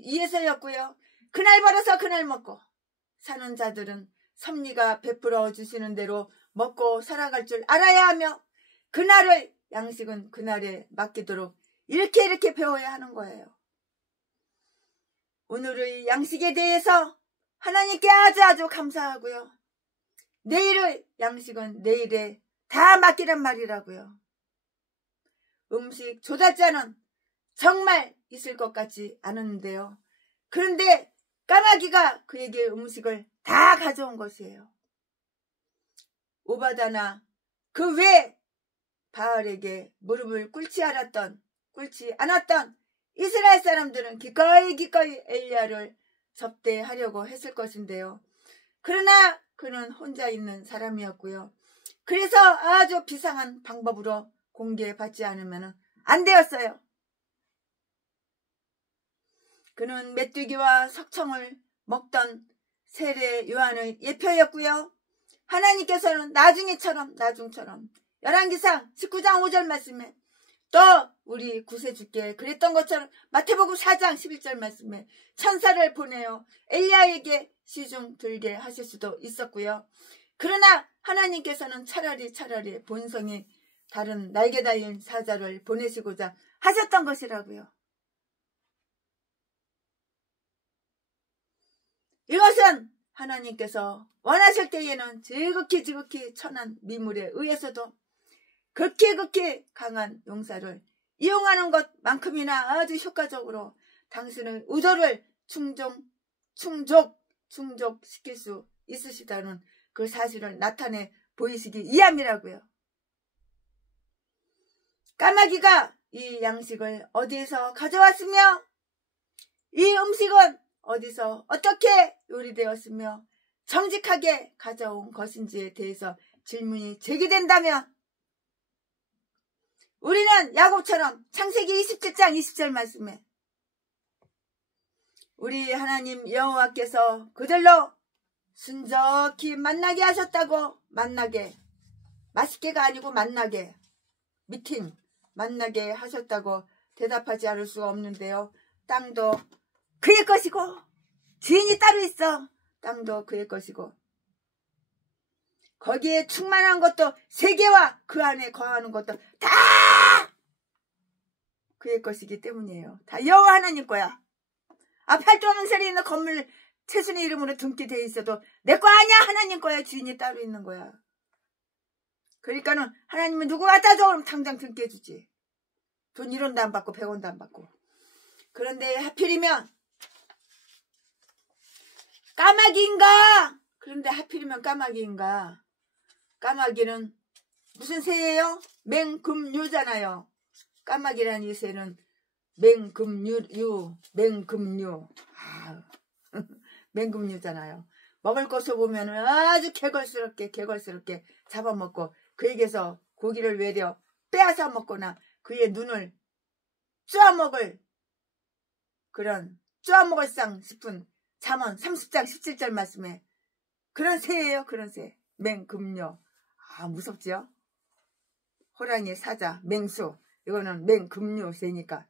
위해서였고요. 그날 벌어서 그날 먹고 사는 자들은 섭리가 베풀어 주시는 대로 먹고 살아갈 줄 알아야 하며 그날의 양식은 그날에 맡기도록 이렇게 배워야 하는 거예요. 오늘의 양식에 대해서 하나님께 아주 감사하고요. 내일의 양식은 내일에 다 맡기란 말이라고요. 음식 조달자는 정말 있을 것 같지 않은데요. 그런데 까마귀가 그에게 음식을 다 가져온 것이에요. 오바다나 그 외 바알에게 무릎을 꿇지 않았던 이스라엘 사람들은 기꺼이 엘리야를 접대하려고 했을 것인데요. 그러나 그는 혼자 있는 사람이었고요. 그래서 아주 비상한 방법으로 공개받지 않으면 안 되었어요. 그는 메뚜기와 석청을 먹던 세례 요한의 예표였고요. 하나님께서는 나중처럼 열왕기상 19장 5절 말씀에 또 우리 구세주께 그랬던 것처럼 마태복음 4장 11절 말씀에 천사를 보내어 엘리야에게 시중 들게 하실 수도 있었고요. 그러나 하나님께서는 차라리 본성이 다른 날개 달린 사자를 보내시고자 하셨던 것이라고요. 이것은 하나님께서 원하실 때에는 지극히 천한 미물에 의해서도 극히 강한 용사를 이용하는 것만큼이나 아주 효과적으로 당신의 의도를 충족시킬 수 있으시다는 그 사실을 나타내 보이시기 위함이라고요. 까마귀가 이 양식을 어디에서 가져왔으며 이 음식은 어디서 어떻게 요리되었으며 정직하게 가져온 것인지에 대해서 질문이 제기된다면 우리는 야곱처럼 창세기 27장 20절 말씀에 우리 하나님 여호와께서 그들로 순적히 만나게 하셨다고, 만나게, 맛있게가 아니고 만나게, 만나게 하셨다고 대답하지 않을 수가 없는데요. 땅도 그의 것이고 주인이 따로 있어. 땅도 그의 것이고 거기에 충만한 것도 세계와 그 안에 거하는 것도 다 그의 것이기 때문이에요. 다 여호와 하나님 거야. 팔도명설에 있는 건물 최순의 이름으로 등기되어 있어도 내 거 아니야. 하나님 거야. 주인이 따로 있는 거야. 그러니까는 하나님은 누구 갖다 줘? 그럼 당장 등기해 주지. 돈 1원도 안 받고 100원도 안 받고. 그런데 하필이면 까마귀인가? 그런데 하필이면 까마귀인가? 까마귀는 무슨 새예요? 맹금류잖아요. 까마귀라는 이 새는 맹금류. 맹금류잖아요. 먹을 것을 보면 아주 개걸스럽게 잡아먹고 그에게서 고기를 외려 빼앗아 먹거나 그의 눈을 쪼아먹을 그런 쪼아먹을상 싶은 잠언 30장 17절 말씀에 그런 새예요. 그런 새. 맹금류. 무섭지요? 호랑이, 사자, 맹수. 이거는 맹금류 새니까.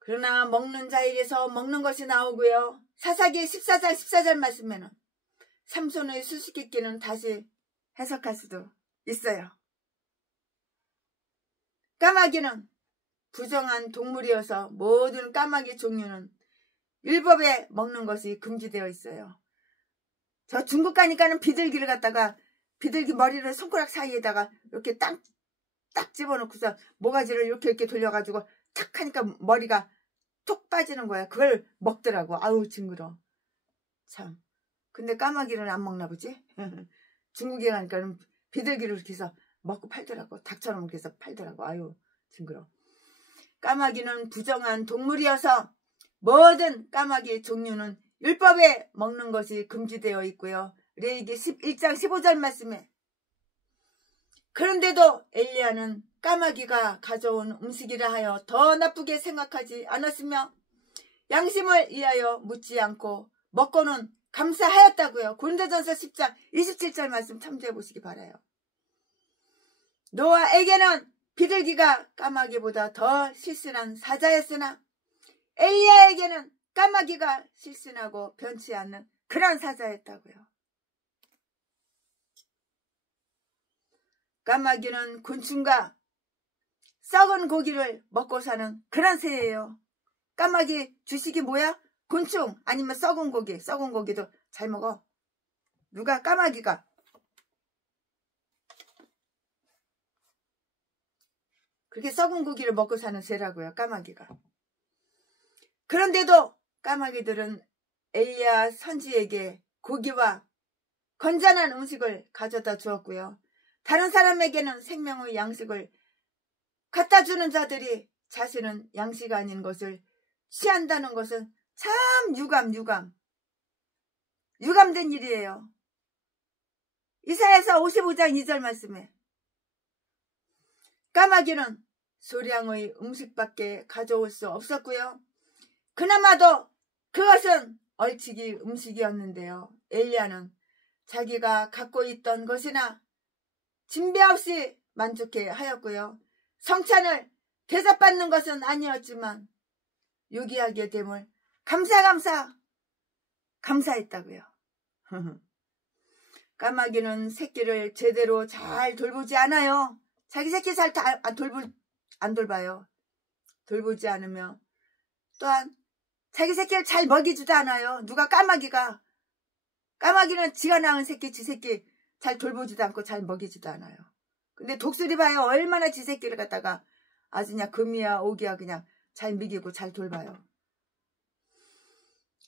그러나 먹는 자에게서 먹는 것이 나오고요. 사사기 14장 14절 말씀에는 삼손의 수수께끼는 다시 해석할 수도 있어요. 까마귀는 부정한 동물이어서 모든 까마귀 종류는 율법에 먹는 것이 금지되어 있어요. 저 중국 가니까는 비둘기를 갖다가 비둘기 머리를 손가락 사이에다가 이렇게 딱 집어넣고서 모가지를 이렇게 돌려가지고 탁 하니까 머리가 톡 빠지는 거야. 그걸 먹더라고. 아우 징그러. 참. 근데 까마귀는 안 먹나 보지? 중국에 가니까는 비둘기를 이렇게 해서 먹고 팔더라고. 닭처럼 이렇게 해서 팔더라고. 아유 징그러. 까마귀는 부정한 동물이어서 모든 까마귀 종류는 율법에 먹는 것이 금지되어 있고요. 레위기 11장 15절 말씀에 그런데도 엘리야는 까마귀가 가져온 음식이라 하여 더 나쁘게 생각하지 않았으며 양심을 위하여 묻지 않고 먹고는 감사하였다고요. 고린도전서 10장 27절 말씀 참조해 보시기 바라요. 노아에게는 비둘기가 까마귀보다 더 실신한 사자였으나 엘리야에게는 까마귀가 실신하고 변치 않는 그런 사자였다고요. 까마귀는 곤충과 썩은 고기를 먹고 사는 그런 새예요. 까마귀 주식이 뭐야? 곤충 아니면 썩은 고기. 썩은 고기도 잘 먹어. 누가? 까마귀가. 그렇게 썩은 고기를 먹고 사는 새라고요. 까마귀가. 그런데도 까마귀들은 엘리야 선지에게 고기와 건전한 음식을 가져다 주었고요. 다른 사람에게는 생명의 양식을 갖다 주는 자들이 자신은 양식 아닌 것을 취한다는 것은 참 유감된 일이에요. 이사야서 55장 2절 말씀에 까마귀는 소량의 음식밖에 가져올 수 없었고요. 그나마도 그것은 얼치기 음식이었는데요. 엘리야는 자기가 갖고 있던 것이나 진배 없이 만족해 하였고요. 성찬을 대접받는 것은 아니었지만 유기하게 됨을 감사했다고요. 까마귀는 새끼를 제대로 잘 돌보지 않아요. 자기 새끼 잘 안 돌봐요. 돌보지 않으며 또한 자기 새끼를 잘 먹이지도 않아요. 까마귀는 지가 낳은 새끼 지 새끼 잘 돌보지도 않고 잘 먹이지도 않아요. 근데 독수리 봐요. 얼마나 지 새끼를 갖다가 아주 그냥 금이야 오기야 그냥 잘 먹이고 잘 돌봐요.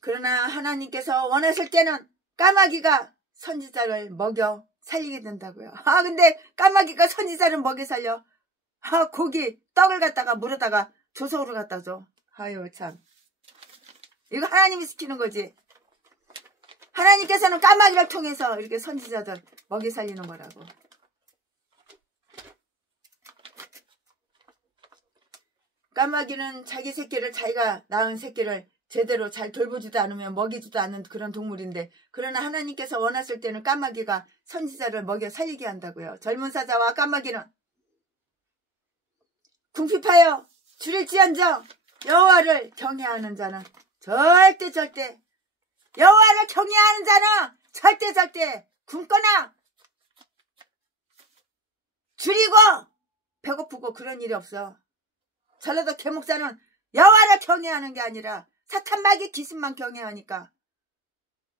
그러나 하나님께서 원하실 때는 까마귀가 선지자를 먹여 살리게 된다고요. 근데 까마귀가 선지자를 먹여 살려. 고기 떡을 갖다가 물에다가 조석으로 갖다 줘. 아유 참. 이거 하나님이 시키는 거지. 하나님께서는 까마귀를 통해서 이렇게 선지자들 먹여 살리는 거라고. 까마귀는 자기 새끼를 자기가 낳은 새끼를 제대로 잘 돌보지도 않으면 먹이지도 않는 그런 동물인데 그러나 하나님께서 원하실 때는 까마귀가 선지자를 먹여 살리게 한다고요. 젊은 사자와 까마귀는 궁핍하여 줄일지언정 여호와를 경외하는 자는 절대 여호와를 경외하는 자는 절대 굶거나 줄이고 배고프고 그런 일이 없어. 전라도 개목사는 여호와를 경외하는 게 아니라 사탄마귀 귀신만 경외하니까.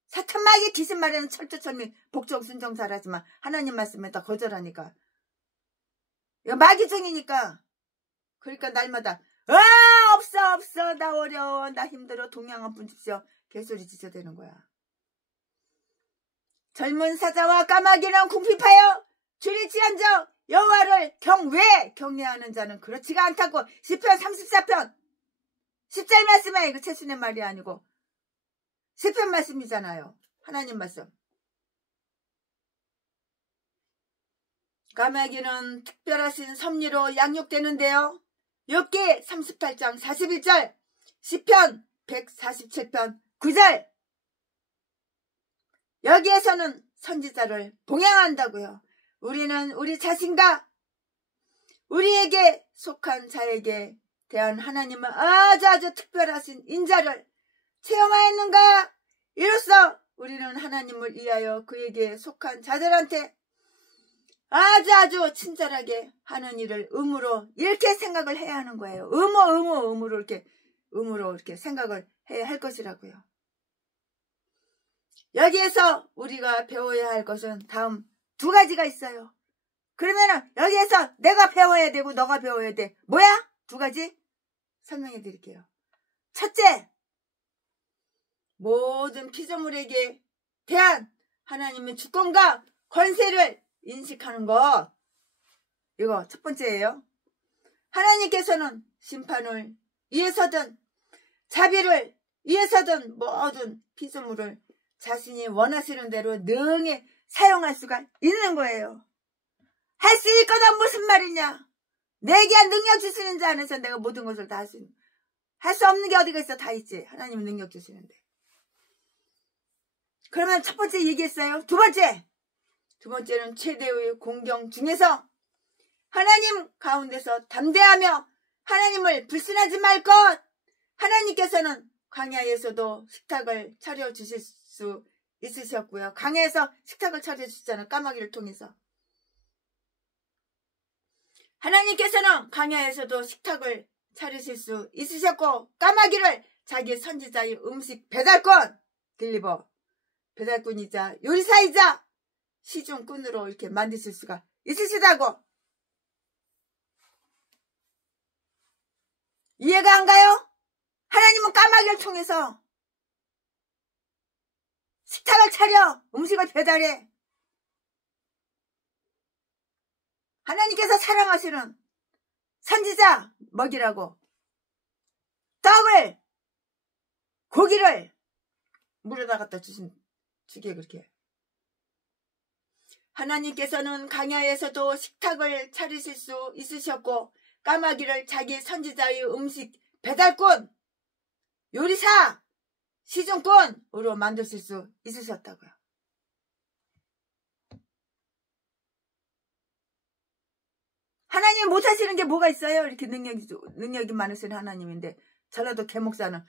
사탄마귀 귀신 말에는 철저철미 복종 순종사라지만 하나님 말씀에 다 거절하니까. 마귀 중이니까. 그러니까 날마다 없어 나 어려워 나 힘들어 동양 한 푼 줍시오 개소리 지저대는 거야. 젊은 사자와 까마귀는 궁핍하여 줄일지언정 여호와를 경외하는 자는 그렇지가 않다고. 시편 34편 10절 말씀에 이거 최순의 말이 아니고 시편 말씀이잖아요. 하나님 말씀. 까마귀는 특별하신 섭리로 양육되는데요. 욥기 38장 41절 시편 147편 9절 여기에서는 선지자를 봉양한다고요. 우리는 우리 자신과 우리에게 속한 자에게 대한 하나님은 아주 특별하신 인자를 체험하였는가? 이로써 우리는 하나님을 위하여 그에게 속한 자들한테 아주 친절하게 하는 일을 의무로 이렇게 생각을 해야 하는 거예요. 의무로 이렇게 생각을 해야 할 것이라고요. 여기에서 우리가 배워야 할 것은 다음 두 가지가 있어요. 그러면은 여기에서 내가 배워야 되고 너가 배워야 돼. 뭐야? 두 가지 설명해 드릴게요. 첫째, 모든 피조물에게 대한 하나님의 주권과 권세를 인식하는 거. 이거 첫 번째예요. 하나님께서는 심판을 위해서든 자비를 위해서든 모든 피조물을 자신이 원하시는 대로 능히 사용할 수가 있는 거예요. 할 수 있거나 무슨 말이냐. 내게 능력 주시는 자 안에서 내가 모든 것을 다 할 수 있는. 할 수 없는 게 어디가 있어. 다 있지. 하나님은 능력 주시는데. 그러면 첫 번째 얘기했어요. 두 번째는 최대의 공경 중에서 하나님 가운데서 담대하며 하나님을 불신하지 말 것. 하나님께서는 광야에서도 식탁을 차려주실 수 있으셨고요. 광야에서 식탁을 차려주셨잖아요. 까마귀를 통해서. 하나님께서는 광야에서도 식탁을 차리실 수 있으셨고 까마귀를 자기 선지자의 음식 배달권 배달꾼이자 요리사이자 시중꾼으로 이렇게 만드실 수가 있으시다고. 이해가 안 가요? 하나님은 까마귀를 통해서 식탁을 차려 음식을 배달해. 하나님께서 사랑하시는 선지자 먹이라고 떡을 고기를 물에다 갖다 주게 그렇게. 하나님께서는 광야에서도 식탁을 차리실 수 있으셨고 까마귀를 자기 선지자의 음식 배달꾼, 요리사, 시중꾼으로 만드실 수 있으셨다고요. 하나님 못하시는 게 뭐가 있어요? 이렇게 능력이 많으신 하나님인데 전라도 개목사는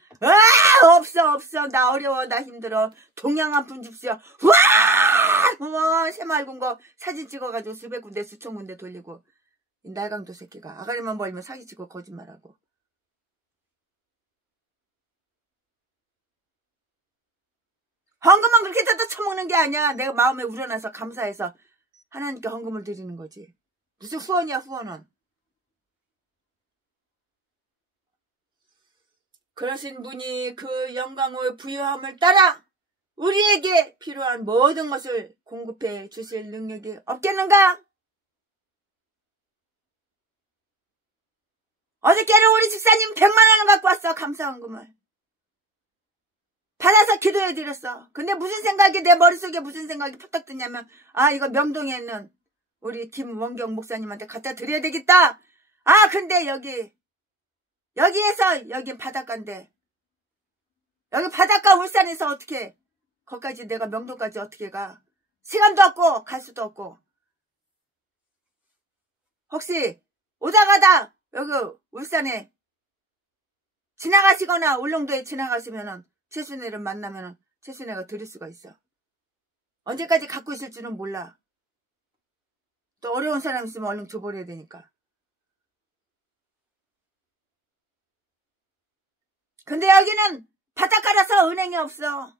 없어 나 어려워 나 힘들어 동양 한 푼 줍시오. 와 뭐 새마을 군 거 사진 찍어가지고 수백 군데 수천 군데 돌리고 이 날강도 새끼가 아가리만 벌리면 사기치고 거짓말하고. 헌금은 그렇게 뜯어 처먹는 게 아니야. 내가 마음에 우러나서 감사해서 하나님께 헌금을 드리는 거지. 무슨 후원이야 후원은. 그러신 분이 그 영광의 부유함을 따라 우리에게 필요한 모든 것을 공급해 주실 능력이 없겠는가? 어저께는 우리 집사님 100만 원을 갖고 왔어. 감사헌금을. 받아서 기도해 드렸어. 근데 무슨 생각이 내 머릿속에 무슨 생각이 팍팍 뜨냐면 아 이거 명동에 있는 우리 김원경 목사님한테 갖다 드려야 되겠다. 아 근데 여기에서 여긴 바닷가인데 여기 바닷가 울산에서 어떻게 거기까지 내가 명동까지 어떻게 가. 시간도 없고 갈 수도 없고. 혹시 오다가다 여기 울산에 지나가시거나 울릉도에 지나가시면은 최순애를 만나면은 최순애가 드릴 수가 있어. 언제까지 갖고 있을 줄은 몰라. 또 어려운 사람 있으면 얼른 줘버려야 되니까. 근데 여기는 바닷가라서 은행이 없어.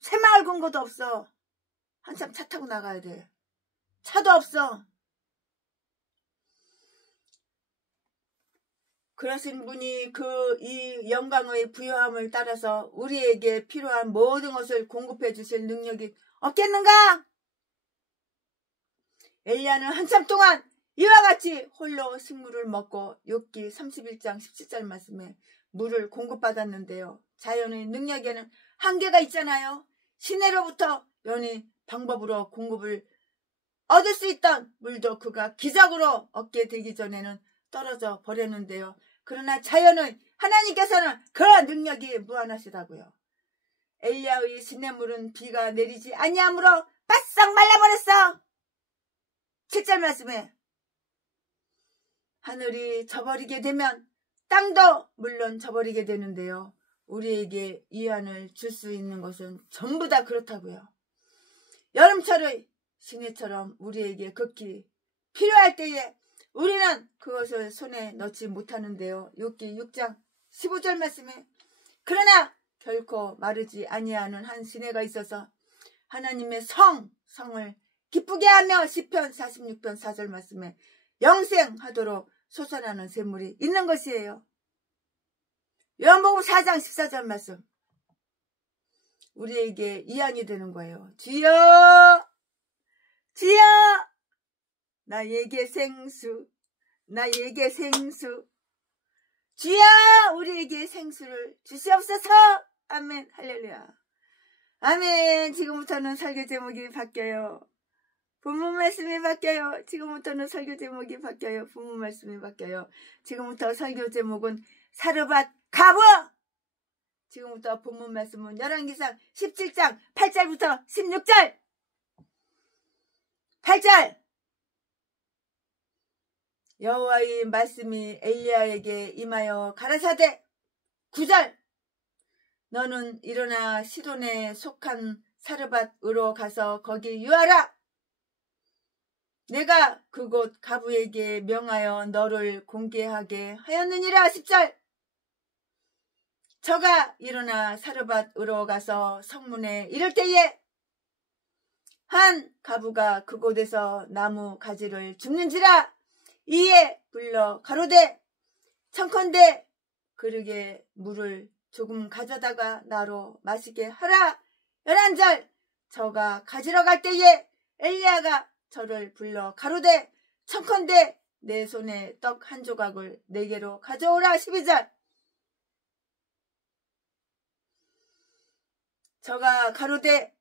새마을 금고도 없어. 한참 차 타고 나가야 돼. 차도 없어. 그러신 분이 이 영광의 부유함을 따라서 우리에게 필요한 모든 것을 공급해 주실 능력이 없겠는가? 엘리야는 한참 동안 이와 같이 홀로 식물을 먹고 욥기 31장 17절 말씀에 물을 공급받았는데요. 자연의 능력에는 한계가 있잖아요. 시내로부터 연히 방법으로 공급을 얻을 수 있던 물도 그가 기적으로 얻게 되기 전에는 떨어져 버렸는데요. 그러나 자연의 하나님께서는 그런 능력이 무한하시다고요. 엘리야의 시냇물은 비가 내리지 아니하므로 바싹 말라버렸어. 7절 말씀에 하늘이 져버리게 되면 땅도 물론 져버리게 되는데요. 우리에게 위안을 줄 수 있는 것은 전부 다 그렇다고요. 여름철의 시내처럼 우리에게 극히 필요할 때에 우리는 그것을 손에 넣지 못하는데요. 욥기 6장 15절 말씀에 그러나 결코 마르지 아니하는 한 시내가 있어서 하나님의 성을 기쁘게 하며 시편 46편 4절 말씀에 영생하도록 솟아나는 샘물이 있는 것이에요. 요한복음 4장 14절 말씀 우리에게 이안이 되는 거예요. 주여 주여 나에게 생수 주여 우리에게 생수를 주시옵소서. 아멘 할렐루야. 아멘. 지금부터는 설교 제목이 바뀌어요. 본문 말씀이 바뀌어요. 지금부터는 설교 제목이 바뀌어요. 본문 말씀이 바뀌어요. 지금부터 설교 제목은 사르밧 가브. 지금부터 본문 말씀은 열왕기상 17장 8절부터 16절. 8절 여호와의 말씀이 엘리야에게 임하여 가라사대. 9절 너는 일어나 시돈에 속한 사르밧으로 가서 거기 유하라. 내가 그곳 가부에게 명하여 너를 공개하게 하였느니라. 10절 저가 일어나 사르밧으로 가서 성문에 이를 때에 한 가부가 그곳에서 나무 가지를 줍는지라. 이에 불러 가로되 청컨대 그릇에 물을 조금 가져다가 나로 마시게 하라. 11절 저가 가지러 갈 때에 엘리야가 저를 불러 가로되 청컨대 내 손에 떡 한 조각을 내게로 가져오라. 12절 저가 가로되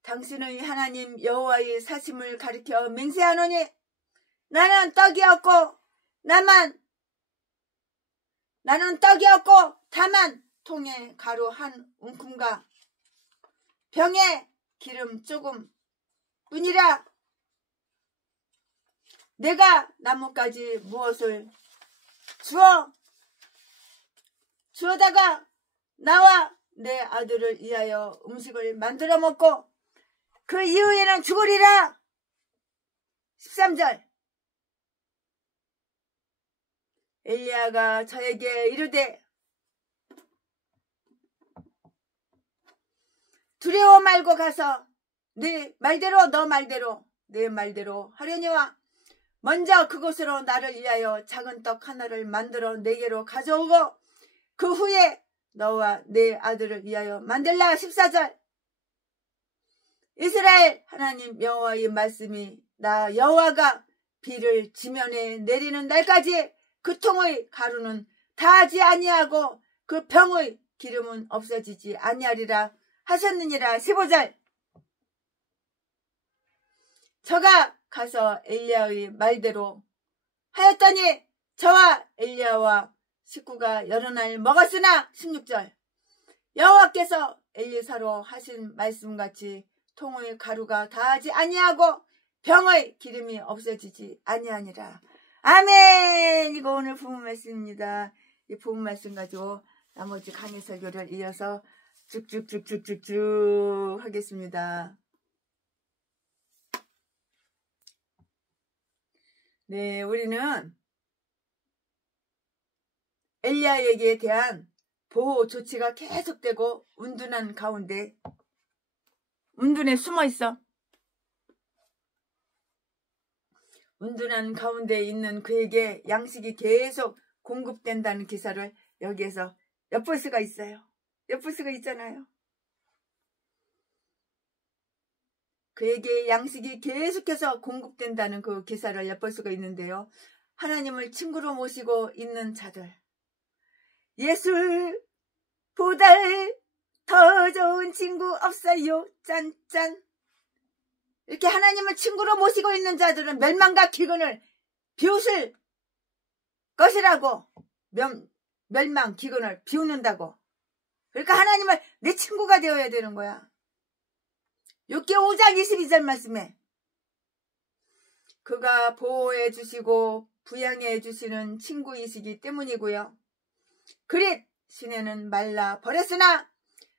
당신의 하나님 여호와의 사심을 가리켜 맹세하노니 나는 떡이 없고 다만 통에 가루 한 움큼과 병에 기름 조금 뿐이라. 내가 나뭇가지 무엇을 주어다가 나와 내 아들을 위하여 음식을 만들어 먹고 그 이후에는 죽으리라. 13절. 엘리야가 저에게 이르되 두려워 말고 가서 네 말대로 내 말대로 하려니와 먼저 그곳으로 나를 위하여 작은 떡 하나를 만들어 내게로 가져오고 그 후에 너와 내 아들을 위하여 만들라. 14절. 이스라엘 하나님 여호와의 말씀이 나 여호와가 비를 지면에 내리는 날까지 그 통의 가루는 다하지 아니하고 그 병의 기름은 없어지지 아니하리라 하셨느니라. 15절. 저가 가서 엘리야의 말대로 하였더니 저와 엘리야와 식구가 여러 날 먹었으나 16절. 여호와께서 엘리사로 하신 말씀같이 통의 가루가 다하지 아니하고 병의 기름이 없어지지 아니하니라. 아멘. 이거 오늘 본문 말씀입니다. 이 본문 말씀 가지고 나머지 강의 설교를 이어서 쭉쭉쭉쭉쭉쭉 하겠습니다. 네, 우리는 엘리야에게 대한 보호 조치가 계속되고 운둔한 가운데 운둔에 숨어 있어. 운둔한 가운데 있는 그에게 양식이 계속 공급된다는 기사를 여기에서 엿볼 수가 있어요. 엿볼 수가 있잖아요. 그에게 양식이 계속해서 공급된다는 그 기사를 엿볼 수가 있는데요. 하나님을 친구로 모시고 있는 자들, 예술보다 더 좋은 친구 없어요. 짠짠. 이렇게 하나님을 친구로 모시고 있는 자들은 멸망과 기근을 비웃을 것이라고. 멸망, 기근을 비웃는다고. 그러니까 하나님을 내 친구가 되어야 되는 거야. 욥기 5장 22절 말씀에 그가 보호해 주시고 부양해 주시는 친구이시기 때문이고요. 그릿 시내는 말라 버렸으나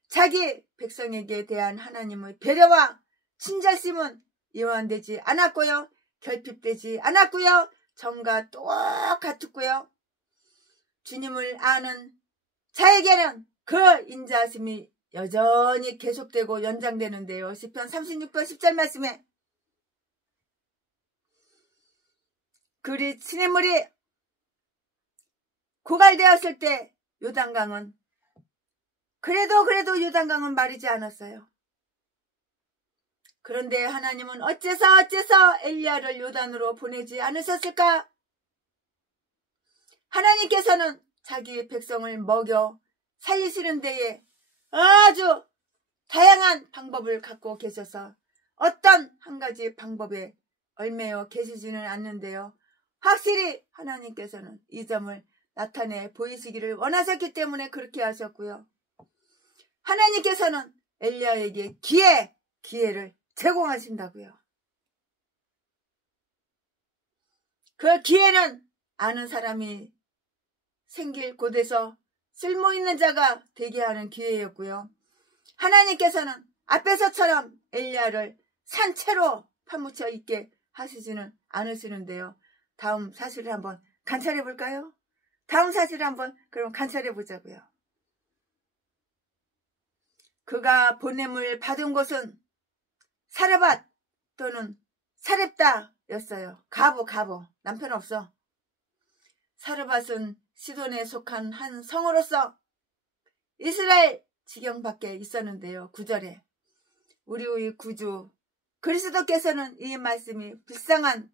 자기 백성에게 대한 하나님의 배려와 친절심은 이완되지 않았고요. 결핍되지 않았고요. 전과 똑같았고요. 주님을 아는 자에게는 그 인자하심이 여전히 계속되고 연장되는데요. 시편 36편 10절 말씀에 그리 시냇물이 고갈되었을 때 요단강은 그래도 요단강은 마르지 않았어요. 그런데 하나님은 어째서 엘리야를 요단으로 보내지 않으셨을까? 하나님께서는 자기 백성을 먹여 살리시는 데에 아주 다양한 방법을 갖고 계셔서 어떤 한 가지 방법에 얽매여 계시지는 않는데요. 확실히 하나님께서는 이 점을 나타내 보이시기를 원하셨기 때문에 그렇게 하셨고요. 하나님께서는 엘리야에게 기회를 제공하신다고요. 그 기회는 아는 사람이 생길 곳에서 쓸모있는 자가 되게 하는 기회였고요. 하나님께서는 앞에서처럼 엘리야를 산채로 파묻혀 있게 하시지는 않으시는데요. 다음 사실을 한번 관찰해 볼까요? 다음 사실을 한번 그럼 관찰해 보자고요. 그가 보냄을 받은 곳은 사르밧 또는 사렙다였어요. 가보 남편 없어. 사르밧은 시돈에 속한 한 성으로서 이스라엘 지경 밖에 있었는데요. 9절에 우리의 구주 그리스도께서는 이 말씀이 불쌍한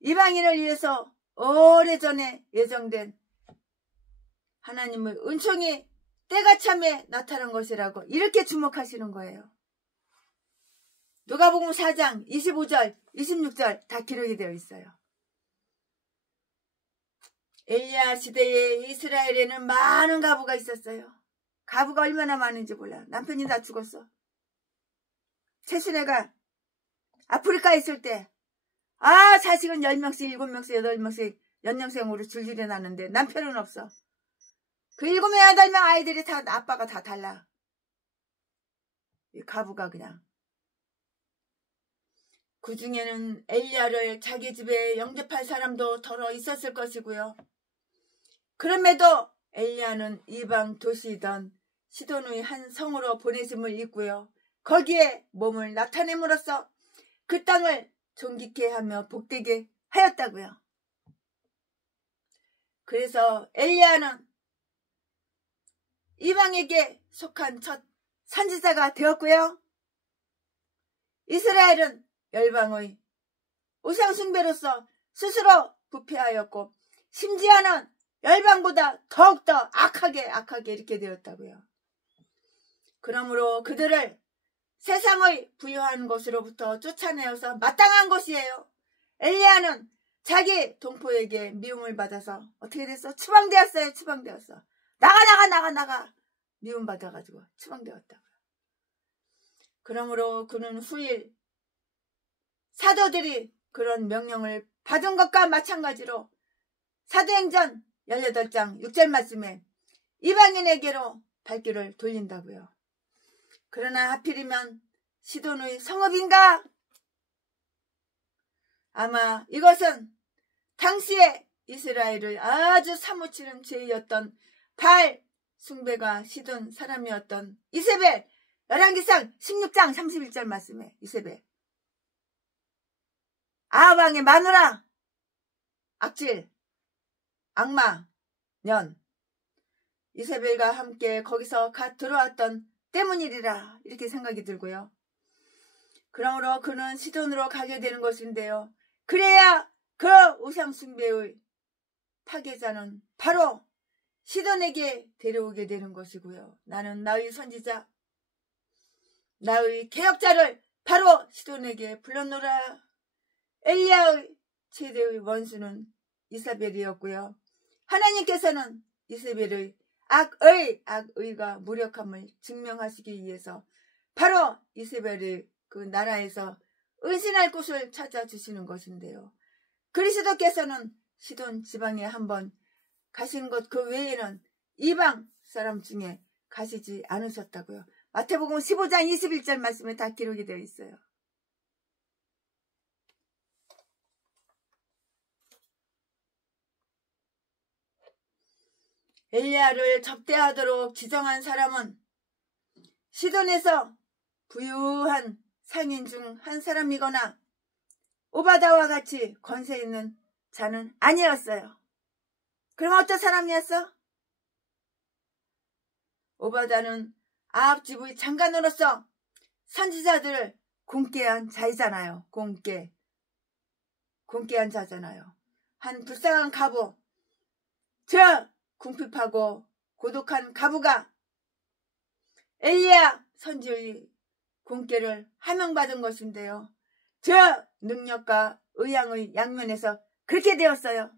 이방인을 위해서 오래전에 예정된 하나님의 은총이 때가 참에 나타난 것이라고 이렇게 주목하시는 거예요. 누가복음 4장 25절 26절 다 기록이 되어 있어요. 엘리야 시대에 이스라엘에는 많은 가부가 있었어요. 가부가 얼마나 많은지 몰라. 남편이 다 죽었어. 최순애가 아프리카에 있을 때 자식은 10명씩 7명씩 8명씩 연년생으로 줄줄이 나는데 남편은 없어. 그 7명 8명 아이들이 다 아빠가 다 달라. 이 가부가 그냥. 그 중에는 엘리야를 자기 집에 영접할 사람도 덜어 있었을 것이고요. 그럼에도 엘리야는 이방 도시이던 시돈의 한 성으로 보내심을 입고요. 거기에 몸을 나타냄으로써 그 땅을 존귀케 하며 복되게 하였다고요. 그래서 엘리야는 이방에게 속한 첫 선지자가 되었고요. 이스라엘은 열방의 우상숭배로서 스스로 부패하였고 심지어는 열방보다 더욱더 악하게 이렇게 되었다고요. 그러므로 그들을 세상의 부유한 곳으로부터 쫓아내어서 마땅한 것이에요. 엘리야는 자기 동포에게 미움을 받아서 어떻게 됐어? 추방되었어요. 추방되었어. 나가 미움받아가지고 추방되었다고요. 그러므로 그는 후일 사도들이 그런 명령을 받은 것과 마찬가지로 사도행전 18장 6절 말씀에 이방인에게로 발길을 돌린다고요. 그러나 하필이면 시돈의 성읍인가? 아마 이것은 당시에 이스라엘을 아주 사무치는 죄였던 바알 숭배가 시돈 사람이었던 이세벨, 열왕기상 16장 31절 말씀에 이세벨, 아합 왕의 마누라, 악질, 악마, 년, 이세벨과 함께 거기서 갓 들어왔던 때문이리라 이렇게 생각이 들고요. 그러므로 그는 시돈으로 가게 되는 것인데요. 그래야 그 우상숭배의 파괴자는 바로 시돈에게 데려오게 되는 것이고요. 나는 나의 선지자, 나의 개혁자를 바로 시돈에게 불렀노라. 엘리야의 최대의 원수는 이세벨이었고요. 하나님께서는 이세벨의 악의가 무력함을 증명하시기 위해서 바로 이세벨의 그 나라에서 은신할 곳을 찾아주시는 것인데요. 그리스도께서는 시돈 지방에 한번 가신 것 그 외에는 이방 사람 중에 가시지 않으셨다고요. 마태복음 15장 21절 말씀에 다 기록이 되어 있어요. 엘리야를 접대하도록 지정한 사람은 시돈에서 부유한 상인 중 한 사람이거나 오바다와 같이 권세 있는 자는 아니었어요. 그럼 어떤 사람이었어? 오바다는 아합 집의 장관으로서 선지자들을 공개한 자이잖아요. 공개한 자잖아요. 한 불쌍한 가부, 저 궁핍하고 고독한 가부가 엘리야 선지의 공개를 하명받은 것인데요. 저 능력과 의향의 양면에서 그렇게 되었어요.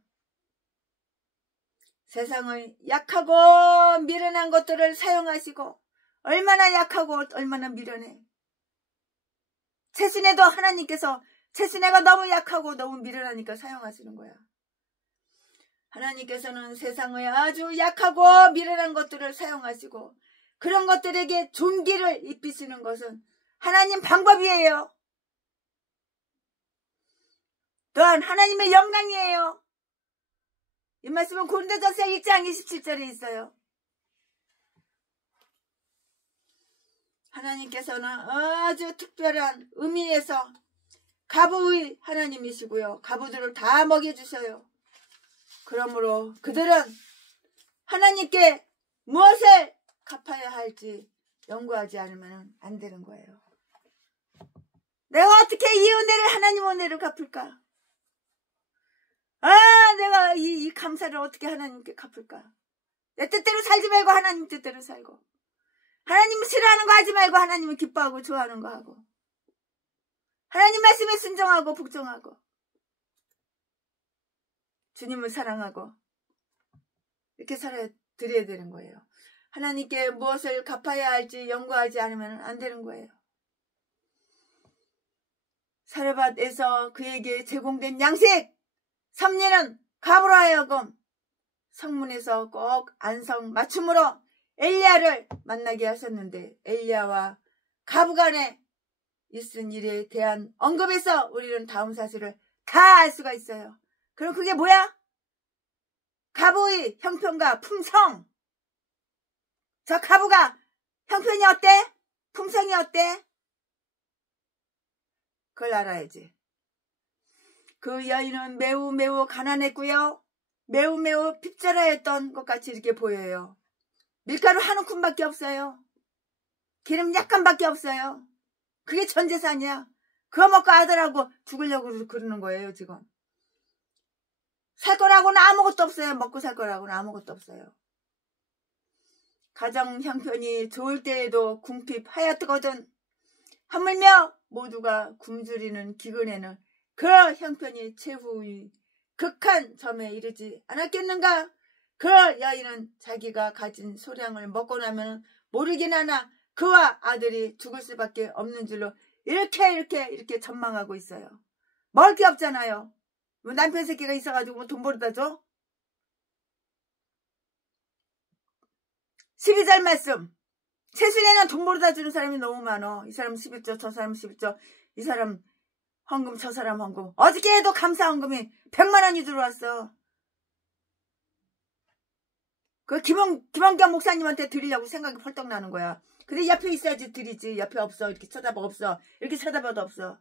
세상의 약하고 미련한 것들을 사용하시고, 얼마나 약하고 얼마나 미련해. 최순애도 하나님께서 최순애가 너무 약하고 너무 미련하니까 사용하시는 거야. 하나님께서는 세상의 아주 약하고 미련한 것들을 사용하시고 그런 것들에게 존귀를 입히시는 것은 하나님 방법이에요. 또한 하나님의 영광이에요. 이 말씀은 고린도전서 1장 27절에 있어요. 하나님께서는 아주 특별한 의미에서 가부의 하나님이시고요. 가부들을 다 먹여주셔요. 그러므로 그들은 하나님께 무엇을 갚아야 할지 연구하지 않으면 안 되는 거예요. 내가 어떻게 이 은혜를, 하나님 은혜를 갚을까? 내가 이 감사를 어떻게 하나님께 갚을까? 내 뜻대로 살지 말고 하나님 뜻대로 살고, 하나님 싫어하는 거 하지 말고 하나님을 기뻐하고 좋아하는 거 하고, 하나님 말씀에 순종하고 복종하고, 주님을 사랑하고 이렇게 살아드려야 되는 거예요. 하나님께 무엇을 갚아야 할지 연구하지 않으면 안 되는 거예요. 사르밧에서 그에게 제공된 양식, 섭리는 가부로 하여금 성문에서 꼭 안성 맞춤으로 엘리야를 만나게 하셨는데 엘리야와 가부 간에 있은 일에 대한 언급에서 우리는 다음 사실을 다 알 수가 있어요. 그럼 그게 뭐야? 가부의 형편과 품성. 저 가부가 형편이 어때? 품성이 어때? 그걸 알아야지. 그 여인은 매우 가난했고요. 매우 핍절하였던 것 같이 이렇게 보여요. 밀가루 한 움큼밖에 없어요. 기름 약간밖에 없어요. 그게 전 재산이야. 그거 먹고 아들하고 죽으려고 그러는 거예요, 지금. 살 거라고는 아무것도 없어요. 먹고 살 거라고는 아무것도 없어요. 가정 형편이 좋을 때에도 궁핍하였거든. 하물며 모두가 굶주리는 기근에는 그 형편이 최후의 극한 점에 이르지 않았겠는가? 그 여인은 자기가 가진 소량을 먹고 나면 모르긴 하나 그와 아들이 죽을 수밖에 없는 줄로 이렇게 전망하고 있어요. 먹을 게 없잖아요. 뭐 남편 새끼가 있어가지고 뭐 돈 벌어다 줘? 12절 말씀. 세순에는 돈 벌어다 주는 사람이 너무 많어. 이 사람 11조, 저 사람 11조, 이 사람 헌금, 저 사람 헌금. 어저께도 감사 헌금이 100만 원이 들어왔어. 그 김원경 목사님한테 드리려고 생각이 펄떡 나는 거야. 근데 옆에 있어야지 드리지. 옆에 없어. 이렇게 쳐다봐 없어. 이렇게 쳐다봐도 없어.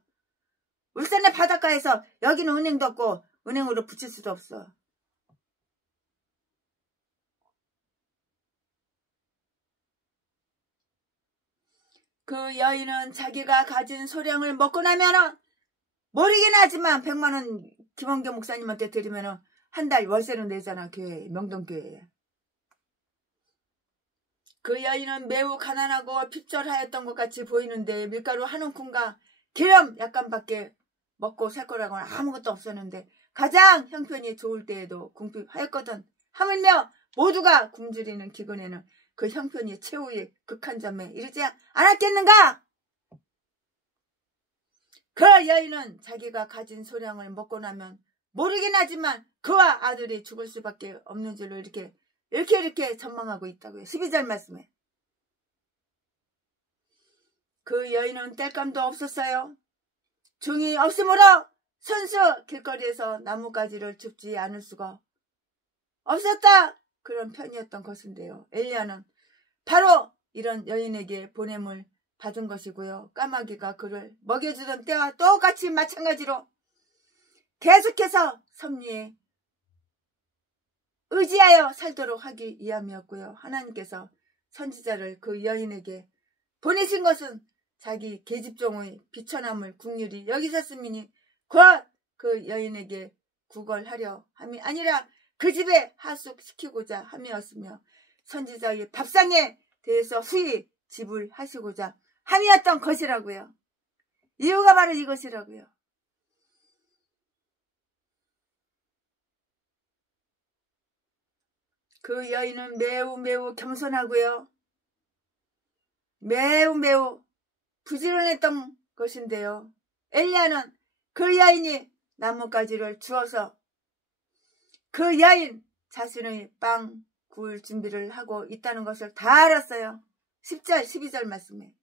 울산의 바닷가에서 여기는 은행도 없고 은행으로 붙일 수도 없어. 그 여인은 자기가 가진 소량을 먹고 나면은 모르긴 하지만 100만 원 김원경 목사님한테 드리면은 한 달 월세는 내잖아. 교회, 명동교회에. 그 여인은 매우 가난하고 핍절하였던 것 같이 보이는데 밀가루 한 움큼과 기름 약간밖에 먹고 살 거라고는 아무것도 없었는데 가장 형편이 좋을 때에도 궁핍하였거든. 하물며 모두가 굶주리는 기근에는 그 형편이 최후의 극한 점에 이르지 않았겠는가? 그 여인은 자기가 가진 소량을 먹고 나면 모르긴 하지만 그와 아들이 죽을 수밖에 없는 줄로 이렇게 전망하고 있다고요. 12절 말씀에. 그 여인은 땔감도 없었어요. 중이 없으므로 선수 길거리에서 나뭇가지를 줍지 않을 수가 없었다. 그런 편이었던 것인데요. 엘리야는 바로 이런 여인에게 보냄을 받은 것이고요. 까마귀가 그를 먹여주던 때와 똑같이 마찬가지로 계속해서 섭리에 의지하여 살도록 하기 위함이었고요. 하나님께서 선지자를 그 여인에게 보내신 것은 자기 계집종의 비천함을 국률이 여기셨음이니 그 여인에게 구걸하려 함이 아니라 그 집에 하숙시키고자 함이었으며 선지자의 밥상에 대해서 후히 지불하시고자 함이었던 것이라고요. 이유가 바로 이것이라고요. 그 여인은 매우 겸손하고요. 매우 부지런했던 것인데요. 엘리야는 그 여인이 나뭇가지를 주어서 그 여인 자신의 빵 구울 준비를 하고 있다는 것을 다 알았어요. 10절 12절 말씀에.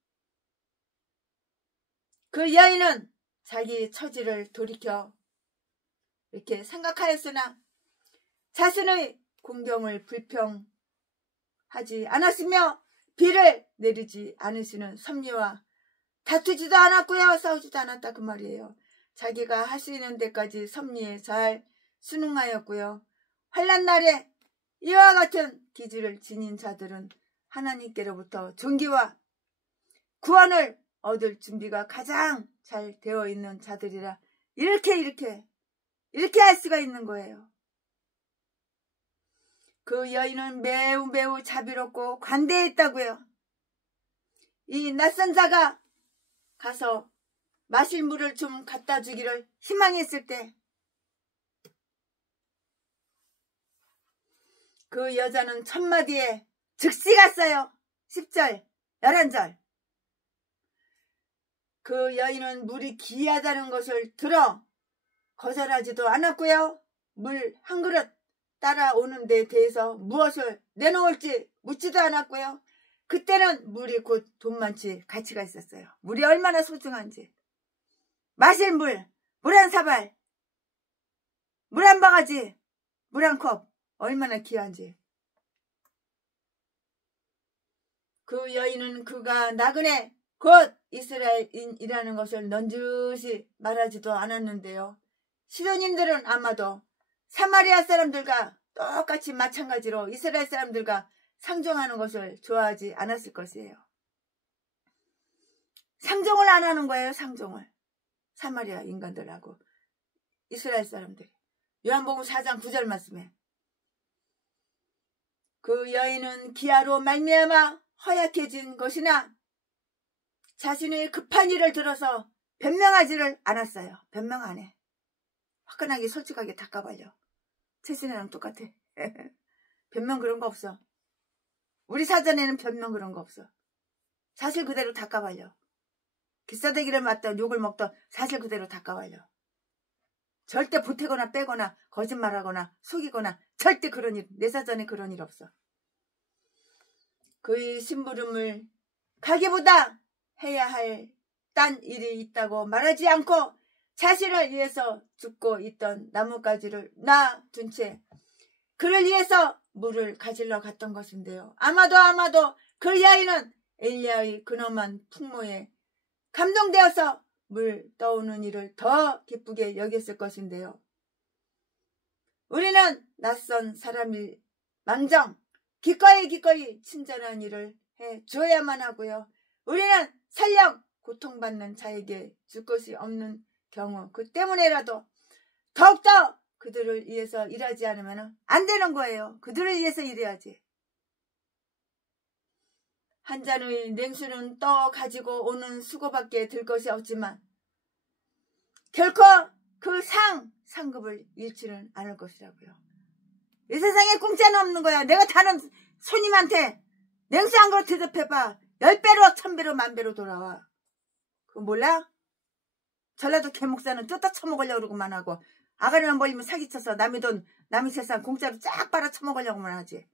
그 여인은 자기 처지를 돌이켜 이렇게 생각하였으나 자신의 공경을 불평하지 않았으며 비를 내리지 않으시는 섭리와 다투지도 않았고요. 싸우지도 않았다 그 말이에요. 자기가 할 수 있는 데까지 섭리에 잘 순응하였고요. 환난 날에 이와 같은 기질을 지닌 자들은 하나님께로부터 존귀와 구원을 얻을 준비가 가장 잘 되어 있는 자들이라 이렇게 할 수가 있는 거예요. 그 여인은 매우 자비롭고 관대했다고요. 이 낯선 자가 가서 마실 물을 좀 갖다 주기를 희망했을 때 그 여자는 첫마디에 즉시 갔어요. 10절, 11절. 그 여인은 물이 귀하다는 것을 들어 거절하지도 않았고요. 물 한 그릇 따라오는 데 대해서 무엇을 내놓을지 묻지도 않았고요. 그때는 물이 곧 돈만치 가치가 있었어요. 물이 얼마나 소중한지. 마실 물, 물 한 사발, 물 한 바가지, 물 한 컵, 얼마나 귀한지. 그 여인은 그가 나그네 곧 이스라엘인이라는 것을 넌지시 말하지도 않았는데요. 시돈인들은 아마도 사마리아 사람들과 똑같이 마찬가지로 이스라엘 사람들과 상종하는 것을 좋아하지 않았을 것이에요. 상종을 안 하는 거예요. 상종을. 사마리아 인간들하고 이스라엘 사람들이. 요한복음 4장 9절 말씀에 그 여인은 기아로 말미암아 허약해진 것이나 자신의 급한 일을 들어서 변명하지를 않았어요. 변명 안 해. 화끈하게 솔직하게 닦아발려. 최신이랑 똑같아. 변명 그런 거 없어. 우리 사전에는 변명 그런 거 없어. 사실 그대로 닦아발려. 기싸대기를 맞던 욕을 먹던 사실 그대로 닦아발려. 절대 보태거나 빼거나 거짓말하거나 속이거나 절대 그런 일, 내 사전에 그런 일 없어. 그의 심부름을 가기보다 해야 할 딴 일이 있다고 말하지 않고 자신을 위해서 죽고 있던 나뭇가지를 놔둔 채 그를 위해서 물을 가지러 갔던 것인데요. 아마도 그 여인은 엘리야의 근엄한 풍모에 감동되어서 물 떠오는 일을 더 기쁘게 여겼을 것인데요. 우리는 낯선 사람일 망정 기꺼이 친절한 일을 해줘야만 하고요. 우리는 설령 고통받는 자에게 줄 것이 없는 경우 그 때문에라도 더욱더 그들을 위해서 일하지 않으면 안 되는 거예요. 그들을 위해서 일해야지. 한 잔의 냉수는 떠 가지고 오는 수고밖에 들 것이 없지만 결코 그 상급을 잃지는 않을 것이라고요. 이 세상에 공짜는 없는 거야. 내가 다른 손님한테 냉수 한 그릇 대접해봐. 10배로 1000배로 10,000배로 돌아와. 그거 몰라? 전라도 개목사는 뜯어 처먹으려고 그러고만 하고 아가리만 벌리면 사기쳐서 남의 돈 남의 세상 공짜로 쫙 빨아 처먹으려고만 하지.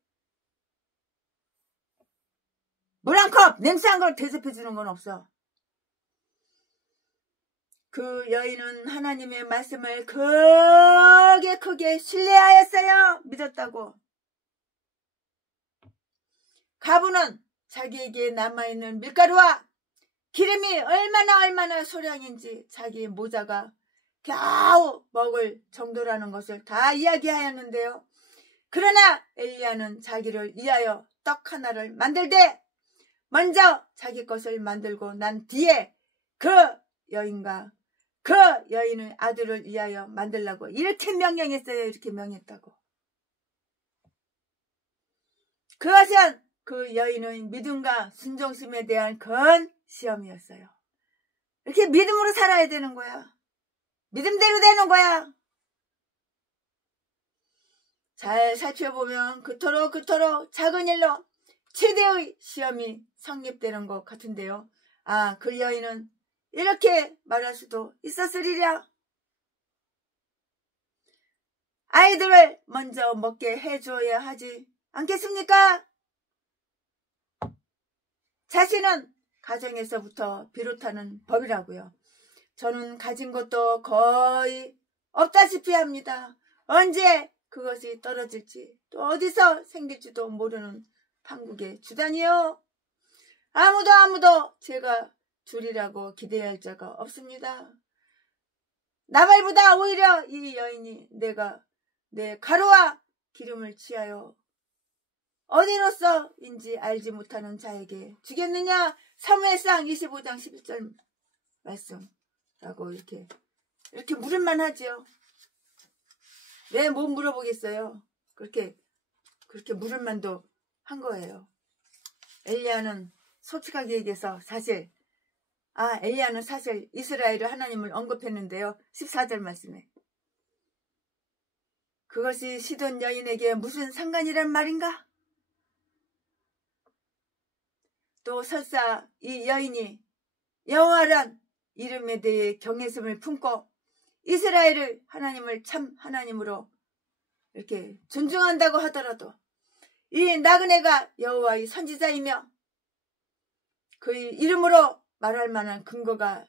물 한 컵 냉수 한 그릇 대접해주는 건 없어. 그 여인은 하나님의 말씀을 크게 신뢰하였어요. 믿었다고. 가부는 자기에게 남아있는 밀가루와 기름이 얼마나 소량인지 자기 모자가 겨우 먹을 정도라는 것을 다 이야기하였는데요. 그러나 엘리야는 자기를 위하여 떡 하나를 만들되 먼저 자기 것을 만들고 난 뒤에 그 여인과 그 여인의 아들을 위하여 만들라고 이렇게 명령했어요. 이렇게 명했다고. 그것은 그 여인의 믿음과 순종심에 대한 큰 시험이었어요. 이렇게 믿음으로 살아야 되는 거야. 믿음대로 되는 거야. 잘 살펴보면 그토록 작은 일로 최대의 시험이 성립되는 것 같은데요. 아, 그 여인은 이렇게 말할 수도 있었으리랴. 아이들을 먼저 먹게 해줘야 하지 않겠습니까? 자신은 가정에서부터 비롯하는 법이라고요. 저는 가진 것도 거의 없다시피 합니다. 언제 그것이 떨어질지 또 어디서 생길지도 모르는 판국의 주단이요. 아무도 제가 주리라고 기대할 자가 없습니다. 나발보다 오히려 이 여인이 내가 내 가루와 기름을 취하여 어디로서인지 알지 못하는 자에게 주겠느냐. 사무엘상 25장 11절 말씀라고 이렇게 물을만 하죠. 왜 못 물어보겠어요. 그렇게 물을만도 한 거예요. 엘리야는 솔직하게 얘기해서 엘리야는 사실 이스라엘의 하나님을 언급했는데요. 14절 말씀에 그것이 시돈 여인에게 무슨 상관이란 말인가? 또 설사 이 여인이 여호와란 이름에 대해 경외심을 품고 이스라엘의 하나님을 참 하나님으로 이렇게 존중한다고 하더라도 이 나그네가 여호와의 선지자이며 그의 이름으로 말할 만한 근거가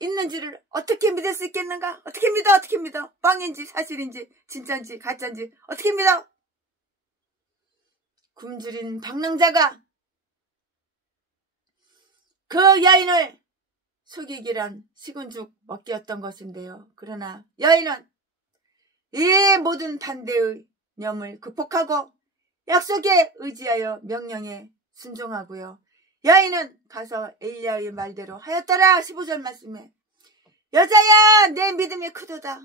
있는지를 어떻게 믿을 수 있겠는가? 어떻게 믿어? 어떻게 믿어? 뻥인지 사실인지 진짜인지 가짜인지 어떻게 믿어? 굶주린 방랑자가 그 여인을 속이기란 식은 죽 먹기였던 것인데요. 그러나 여인은 이 모든 반대의 념을 극복하고 약속에 의지하여 명령에 순종하고요. 여인은 가서 엘리야의 말대로 하였더라. 15절 말씀에 여자야 내 믿음이 크도다.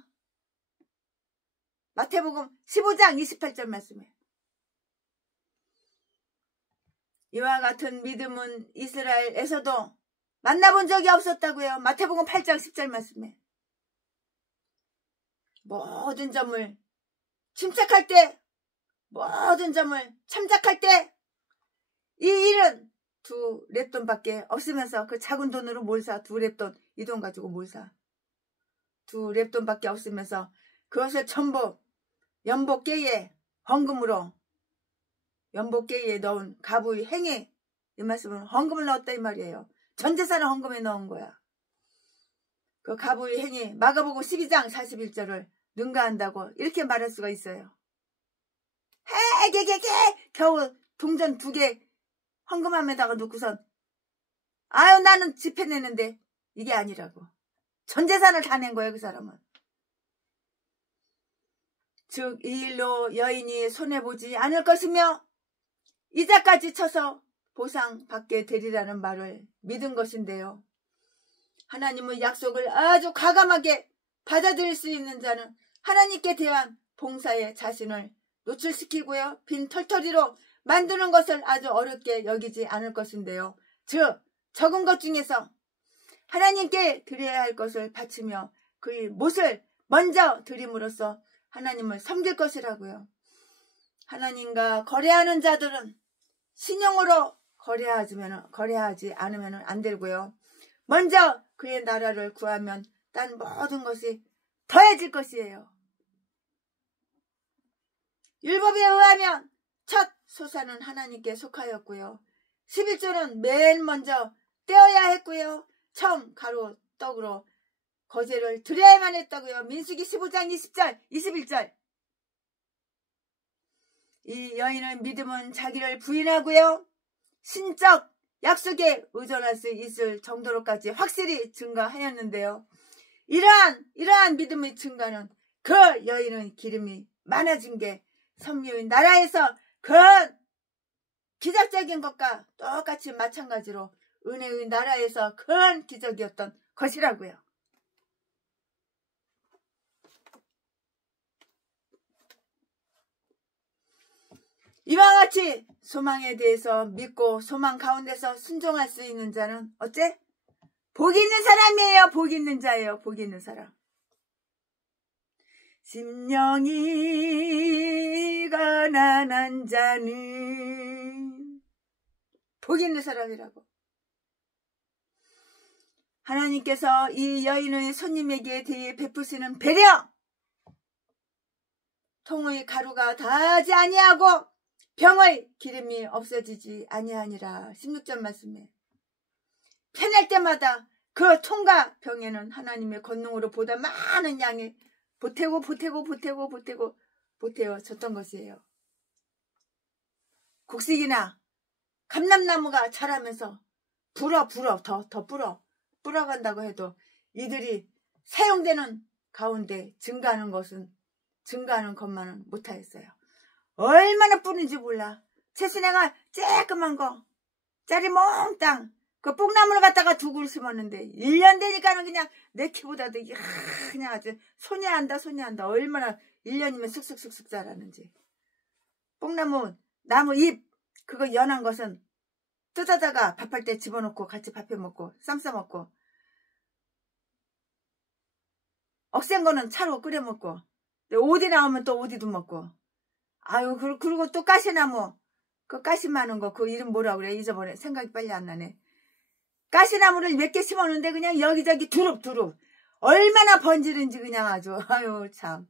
마태복음 15장 28절 말씀에 이와 같은 믿음은 이스라엘에서도 만나본 적이 없었다고요. 마태복음 8장 10절 말씀에 모든 점을 침착할 때 모든 점을 참작할 때 이 일은 2렙돈밖에 없으면서 그 작은 돈으로 뭘 사? 2렙돈 이 돈 가지고 뭘 사? 2렙돈밖에 없으면서 그것을 전부 연복계에 헌금으로 연복계에 넣은 가부의 행위 이 말씀은 헌금을 넣었다 이 말이에요. 전재산을 헌금에 넣은 거야. 그 가부의 행위 마가복음 12장 41절을 능가한다고 이렇게 말할 수가 있어요. 헤게게게 겨우 동전 2개 헌금함에다가 놓고선 아유 나는 집회 내는데 이게 아니라고. 전재산을 다 낸 거예요. 그 사람은. 즉 이 일로 여인이 손해보지 않을 것이며 이자까지 쳐서 보상받게 되리라는 말을 믿은 것인데요. 하나님의 약속을 아주 과감하게 받아들일 수 있는 자는 하나님께 대한 봉사에 자신을 노출시키고요. 빈 털터리로 만드는 것을 아주 어렵게 여기지 않을 것인데요. 즉 적은 것 중에서 하나님께 드려야 할 것을 바치며 그의 못을 먼저 드림으로써 하나님을 섬길 것이라고요. 하나님과 거래하는 자들은 신용으로 거래하지 않으면 안 되고요. 먼저 그의 나라를 구하면 딴 모든 것이 더해질 것이에요. 율법에 의하면 첫 소산은 하나님께 속하였고요. 11조는 맨 먼저 떼어야 했고요. 처음 가루 떡으로 거제를 드려야만 했다고요. 민수기 15장 20절 21절 이 여인의 믿음은 자기를 부인하고요. 신적 약속에 의존할 수 있을 정도로까지 확실히 증가하였는데요. 이러한 믿음의 증가는 그 여인의 기름이 많아진 게 선미의 나라에서 그 기적적인 것과 똑같이 마찬가지로 은혜의 나라에서 큰 기적이었던 것이라고요. 이와 같이 소망에 대해서 믿고 소망 가운데서 순종할 수 있는 자는 어째? 복 있는 사람이에요. 복 있는 자예요. 복 있는 사람. 심령이 가난한 자는 복 있는 사람이라고. 하나님께서 이 여인의 손님에게 대해 베푸시는 배려, 통의 가루가 닿지 아니하고 병의 기름이 없어지지 아니하니라. 16절 말씀에 편할 때마다 그 통과 병에는 하나님의 권능으로 보다 많은 양이 보태어졌던 것이에요. 곡식이나 감람나무가 자라면서 더 불어간다고 해도 이들이 사용되는 가운데 증가하는 것만은 못하였어요. 얼마나 뿌는지 몰라. 채순애가 쬐끄만 거 짜리 몽땅 그 뽕나무를 갖다가 2그루 심었는데 1년 되니까는 그냥 내 키보다도 그냥 아주 손이 안다. 얼마나 1년이면 쑥쑥 자라는지. 뽕나무 나무 잎 그거 연한 것은 뜯어다가 밥할 때 집어넣고 같이 밥해 먹고 쌈 싸먹고, 억센 거는 차로 끓여 먹고, 오디 나오면 또 오디도 먹고. 아유, 그리고 또 가시나무, 그 가시 많은 거, 그 이름 뭐라 그래? 잊어버려. 생각이 빨리 안 나네. 가시나무를 몇 개 심었는데 그냥 여기저기 두릅. 얼마나 번지는지 그냥 아주, 아유, 참.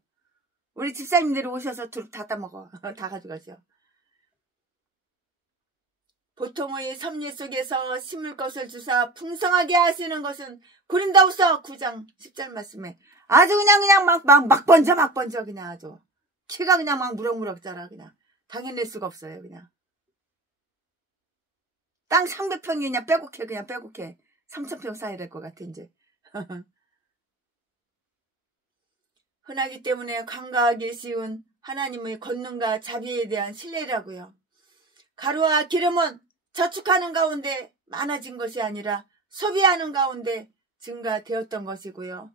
우리 집사님들이 오셔서 다 따먹어. 다 가져가죠. 보통의 섭리 속에서 심을 것을 주사 풍성하게 하시는 것은 고린도후서 9장 10절 말씀에 아주 그냥 막 번져 그냥 아주 키가 그냥 막 무럭무럭 자라. 그냥 당해낼 수가 없어요. 그냥 땅 300평이 그냥 빼곡해 3,000평 사야 될 것 같아 이제. 흔하기 때문에 간과하기 쉬운 하나님의 권능과 자비에 대한 신뢰라고요. 가루와 기름은 저축하는 가운데 많아진 것이 아니라 소비하는 가운데 증가되었던 것이고요.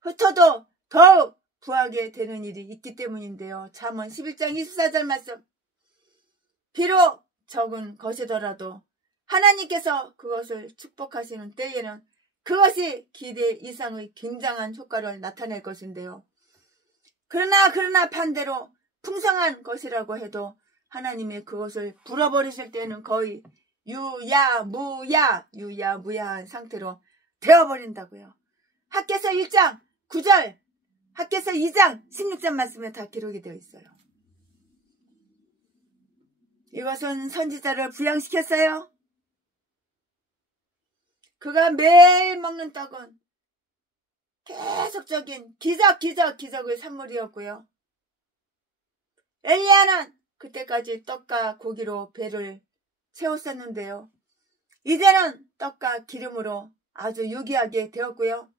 흩어도 더욱 부하게 되는 일이 있기 때문인데요. 잠언 11장 24절 말씀. 비록 적은 것이더라도 하나님께서 그것을 축복하시는 때에는 그것이 기대 이상의 굉장한 효과를 나타낼 것인데요. 그러나 반대로 풍성한 것이라고 해도 하나님이 그것을 불어버리실 때는 거의 유야무야한 상태로 되어버린다고요. 학개서 1장 9절, 학개서 2장 16절 말씀에 다 기록이 되어 있어요. 이것은 선지자를 부양시켰어요. 그가 매일 먹는 떡은 계속적인 기적의 산물이었고요. 엘리야는 그때까지 떡과 고기로 배를 채웠었는데요. 이제는 떡과 기름으로 아주 유기하게 되었고요.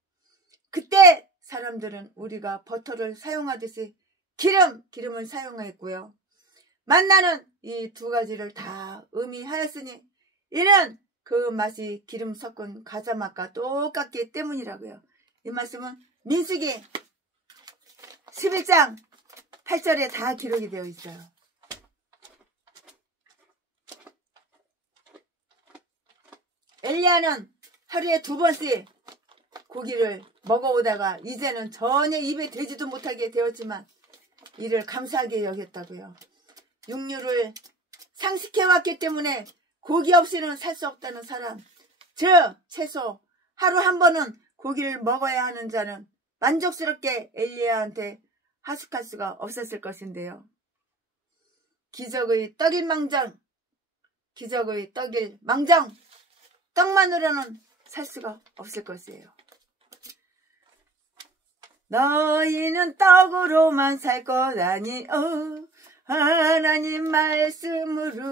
그때 사람들은 우리가 버터를 사용하듯이 기름을 사용했고요. 만나는 이 두 가지를 다 의미하였으니 이는 그 맛이 기름 섞은 과자 맛과 똑같기 때문이라고요. 이 말씀은 민수기 11장 8절에 다 기록이 되어 있어요. 엘리야는 하루에 2번씩 고기를 먹어오다가 이제는 전혀 입에 대지도 못하게 되었지만 이를 감사하게 여겼다고요. 육류를 상식해왔기 때문에 고기 없이는 살 수 없다는 사람, 즉 최소 하루 한 번은 고기를 먹어야 하는 자는 만족스럽게 엘리야한테 하숙할 수가 없었을 것인데요. 기적의 떡일망정, 떡만으로는 살 수가 없을 것이에요. 너희는 떡으로만 살 것 아니오 하나님 말씀으로.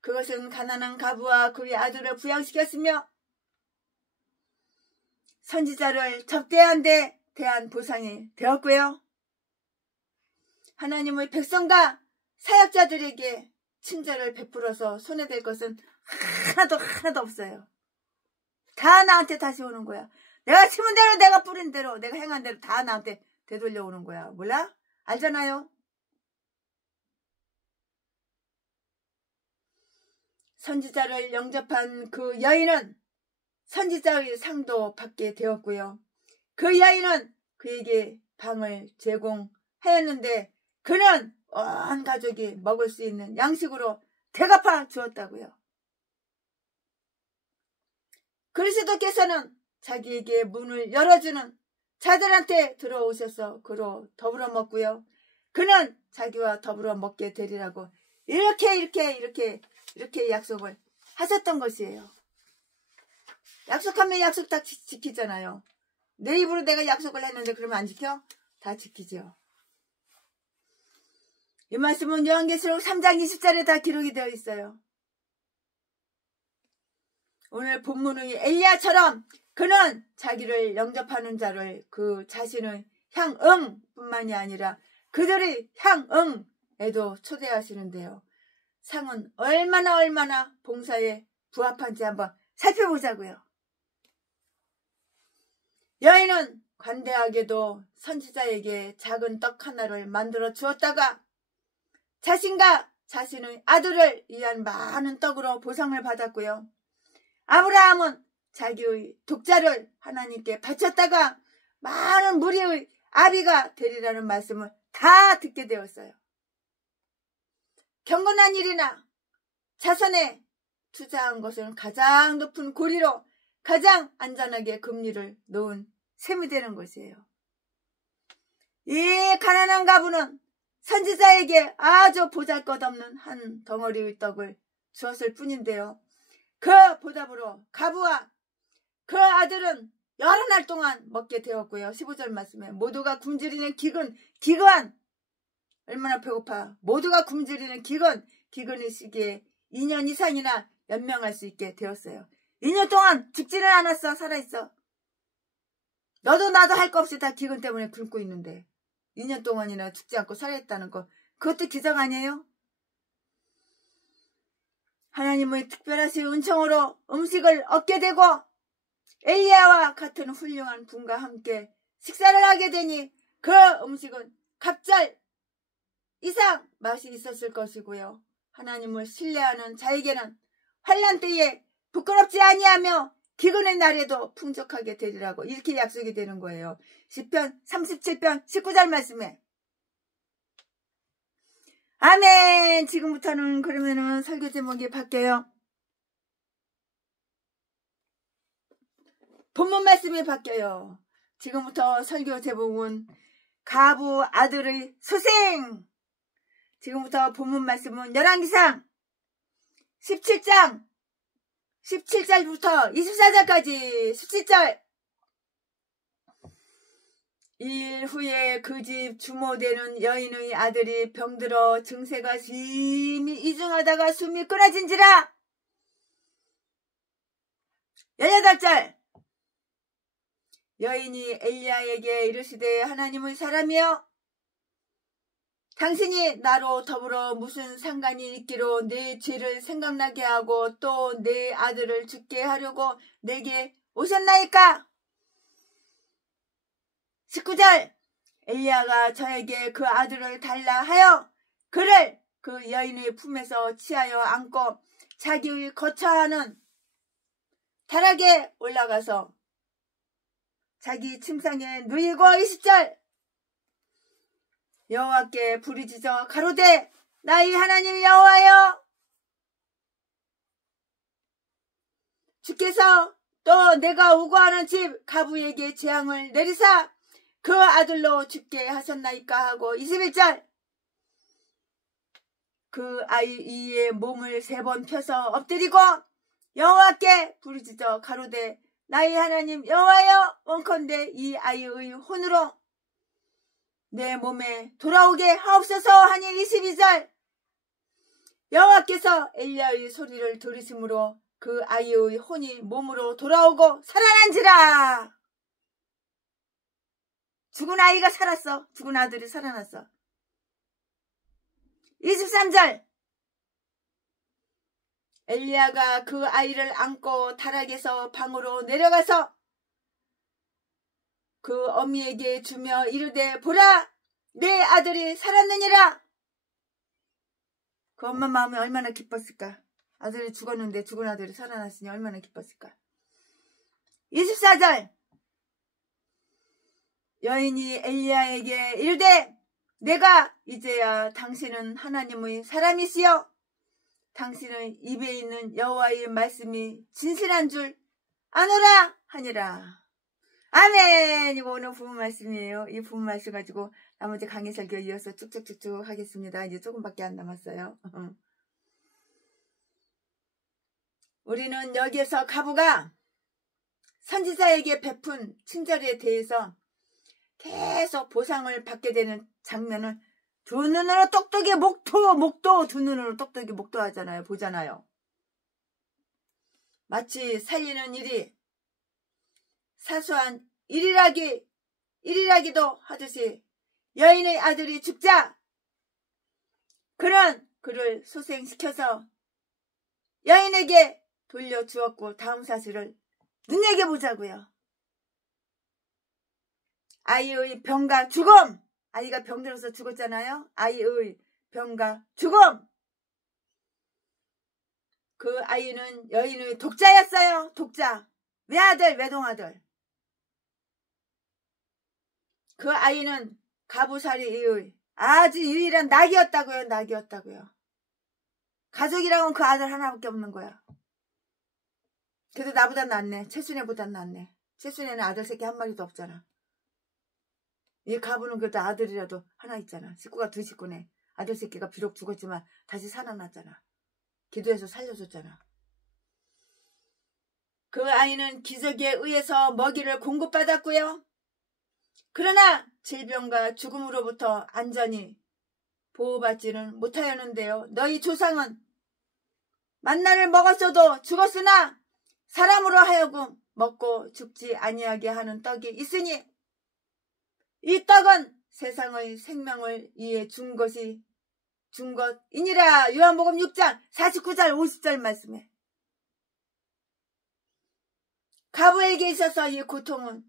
그것은 가난한 과부와 그의 아들을 부양시켰으며 선지자를 접대한 데 대한 보상이 되었고요. 하나님의 백성과 사역자들에게 친절을 베풀어서 손해될 것은 하나도 없어요. 다 나한테 다시 오는 거야. 내가 심은 대로, 내가 뿌린 대로, 내가 행한 대로 다 나한테 되돌려 오는 거야. 몰라? 알잖아요. 선지자를 영접한 그 여인은 선지자의 상도 받게 되었고요. 그 여인은 그에게 방을 제공하였는데 그는 온 가족이 먹을 수 있는 양식으로 대갚아 주었다고요. 그리스도께서는 자기에게 문을 열어주는 자들한테 들어오셔서 그로 더불어 먹고요. 그는 자기와 더불어 먹게 되리라고 이렇게 약속을 하셨던 것이에요. 약속하면 약속 다 지키잖아요. 내 입으로 내가 약속을 했는데 그러면 안 지켜? 다 지키죠. 이 말씀은 요한계시록 3장 20절에 다 기록이 되어 있어요. 오늘 본문의 엘리야처럼 그는 자기를 영접하는 자를 그 자신의 향응뿐만이 아니라 그들의 향응에도 초대하시는데요. 상은 얼마나 봉사에 부합한지 한번 살펴보자고요. 여인은 관대하게도 선지자에게 작은 떡 하나를 만들어 주었다가 자신과 자신의 아들을 위한 많은 떡으로 보상을 받았고요. 아브라함은 자기의 독자를 하나님께 바쳤다가 많은 무리의 아비가 되리라는 말씀을 다 듣게 되었어요. 경건한 일이나 자선에 투자한 것은 가장 높은 고리로 가장 안전하게 금리를 놓은 셈이 되는 것이에요. 이 가난한 가부는 선지자에게 아주 보잘것없는 한 덩어리 떡을 주었을 뿐인데요. 그 보답으로 가부와 그 아들은 여러 날 동안 먹게 되었고요. 15절 말씀에 모두가 굶주리는 기근 얼마나 배고파. 모두가 굶주리는 기근의 시기에 2년 이상이나 연명할 수 있게 되었어요. 2년 동안 죽지는 않았어. 살아있어. 너도 나도 할 거 없이 다 기근 때문에 굶고 있는데 2년 동안이나 죽지 않고 살아있다는 거, 그것도 기적 아니에요? 하나님의 특별하신 은총으로 음식을 얻게 되고 엘리야와 같은 훌륭한 분과 함께 식사를 하게 되니 그 음식은 갑절 이상 맛이 있었을 것이고요. 하나님을 신뢰하는 자에게는 환난 때에 부끄럽지 아니하며 기근의 날에도 풍족하게 되리라고 이렇게 약속이 되는 거예요. 시편 37편 19절 말씀에. 아멘. 지금부터는 그러면은 설교 제목이 바뀌어요. 본문 말씀이 바뀌어요. 지금부터 설교 제목은 가부 아들의 소생. 지금부터 본문 말씀은 열왕기상 17장 17절부터 24절까지 17절. 일 후에 그 집 주모되는 여인의 아들이 병들어 증세가 심히 이중하다가 숨이 끊어진지라. 18절. 여인이 엘리야에게 이르시되 하나님의 사람이여 당신이 나로 더불어 무슨 상관이 있기로 내 죄를 생각나게 하고 또 내 아들을 죽게 하려고 내게 오셨나이까? 19절. 엘리야가 저에게 그 아들을 달라 하여 그를 그 여인의 품에서 취하여 안고 자기의 거처하는 다락에 올라가서 자기 침상에 누이고. 20절. 여호와께 부르짖어 가로되 나의 하나님 여호와여 주께서 또 내가 우거하는 집 가부에게 재앙을 내리사 그 아들로 죽게 하셨나이까 하고. 21절. 그 아이 이의 몸을 3번 펴서 엎드리고 여호와께 부르짖어 가로되 나의 하나님 여호와여 원컨대 이 아이의 혼으로 내 몸에 돌아오게 하옵소서 하니. 22절. 여호와께서 엘리야의 소리를 들으심으로 그 아이의 혼이 몸으로 돌아오고 살아난지라. 죽은 아이가 살았어. 죽은 아들이 살아났어. 23절. 엘리야가 그 아이를 안고 다락에서 방으로 내려가서 그 어미에게 주며 이르되 보라 내 아들이 살았느니라. 그 엄마 마음이 얼마나 기뻤을까. 아들이 죽었는데 죽은 아들이 살아났으니 얼마나 기뻤을까. 24절. 여인이 엘리야에게 이르되 내가 이제야 당신은 하나님의 사람이시여 당신의 입에 있는 여호와의 말씀이 진실한 줄 아노라 하니라. 아멘. 이거 오늘 부분 말씀이에요. 이 부분 말씀 가지고 나머지 강의 설교 이어서 쭉쭉쭉쭉 하겠습니다. 이제 조금밖에 안 남았어요. 우리는 여기에서 가부가 선지자에게 베푼 친절에 대해서 계속 보상을 받게 되는 장면을 두 눈으로 똑똑히 목도 두 눈으로 똑똑히 목도하잖아요. 보잖아요. 마치 살리는 일이 사소한 일이라기도 하듯이 여인의 아들이 죽자 그는 그를 소생시켜서 여인에게 돌려주었고 다음 사실을 눈여겨보자고요. 아이의 병과 죽음. 아이가 병들어서 죽었잖아요. 아이의 병과 죽음. 그 아이는 여인의 독자였어요. 독자. 외아들, 외동아들. 그 아이는 가부살이의 아주 유일한 낙이었다고요. 낙이었다고요. 가족이라고는 그 아들 하나밖에 없는 거야. 그래도 나보단 낫네. 최순애보단 낫네. 최순애는 아들 새끼 한 마리도 없잖아. 이 가부는 그래도 아들이라도 하나 있잖아. 식구가 두 식구네. 아들 새끼가 비록 죽었지만 다시 살아났잖아. 기도해서 살려줬잖아. 그 아이는 기적에 의해서 먹이를 공급받았고요. 그러나 질병과 죽음으로부터 안전히 보호받지는 못하였는데요. 너희 조상은 만나를 먹었어도 죽었으나 사람으로 하여금 먹고 죽지 아니하게 하는 떡이 있으니 이 떡은 세상의 생명을 위해 준 것이니라. 요한복음 6장 49절 50절 말씀에 가부에게 있어서 이 고통은